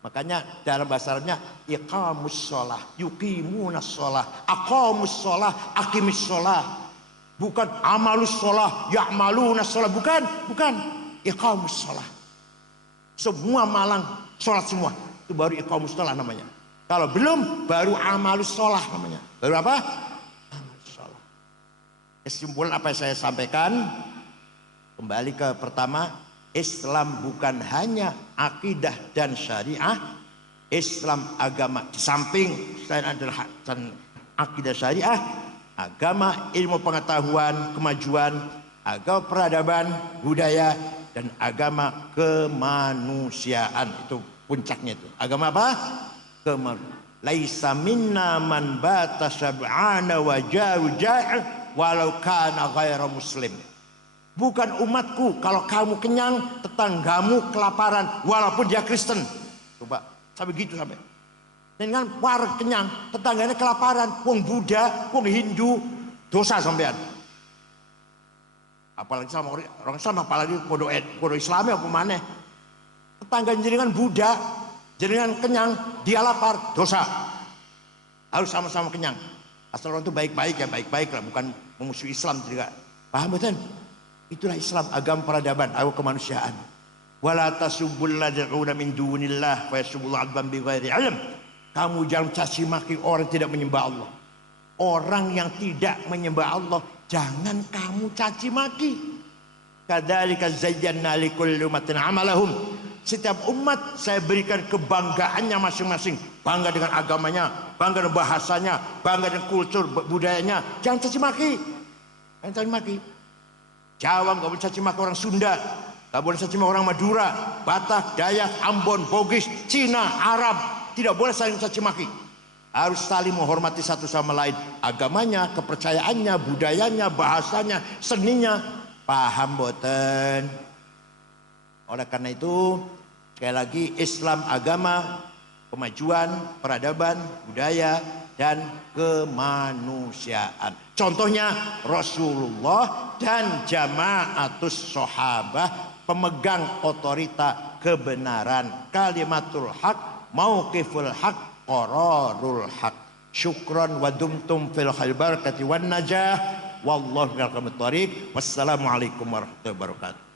Makanya dalam bahasa Arabnya iqamus sholah, yuqimunas sholah, aqamus sholah, aqimis sholah. Bukan amalus sholah, ya'malunas sholah. Bukan iqamus sholah. Semua Malang sholat semua, itu baru iqamus sholah namanya. Kalau belum, baru amalus sholah namanya. Baru apa? Amalus sholah. Kesimpulan apa yang saya sampaikan, kembali ke pertama, Islam bukan hanya akidah dan syariah. Islam agama di samping selain adalah akidah syariah, agama ilmu pengetahuan, kemajuan, agama peradaban, budaya, dan agama kemanusiaan. Itu puncaknya itu. Agama apa? Kemanusiaan. Laisa minna man bata sab'ana wa ja'i walau kana ghaira muslim. Bukan umatku kalau kamu kenyang, tetanggamu kelaparan walaupun dia Kristen. Coba sampai gitu sampai. Dengan warga kenyang, tetangganya kelaparan, wong Buddha, wong Hindu, dosa sampean. Apalagi sama orang Islam, apalagi kodo Islami apa maneh. Tetangga jenengan Buddha, jenengan kenyang, dia lapar, dosa. Harus sama-sama kenyang. Asal orang itu baik-baik ya, baik-baik lah, bukan memusuhi Islam juga. Paham betul? Itulah Islam, agama peradaban, agama kemanusiaan. Wala tasubbul ladzina min dunillah fa yasubbullah adban bighairi ilm. Kamu jangan caci maki orang yang tidak menyembah Allah. Orang yang tidak menyembah Allah jangan kamu caci maki. Kadzalika zayyana likulli ummatin amalahum. Setiap umat saya berikan kebanggaannya masing-masing. Bangga dengan agamanya, bangga dengan bahasanya, bangga dengan kultur budayanya. Jangan caci maki. Jangan caci maki. Jawa nggak boleh caci maki orang Sunda, nggak boleh caci maki orang Madura, Batak, Dayak, Ambon, Bugis, Cina, Arab, tidak boleh saling caci maki. Harus saling menghormati satu sama lain, agamanya, kepercayaannya, budayanya, bahasanya, seninya. Paham boten? Oleh karena itu, sekali lagi Islam agama kemajuan, peradaban, budaya, dan kemanusiaan. Contohnya Rasulullah dan jamaatus sahabah, pemegang otorita kebenaran, kalimatul haq, mauqiful haq, qararul haq. Syukran wa dumtum fil khair barakati wan najah. Wallahu a'lam. Wassalamualaikum warahmatullahi wabarakatuh.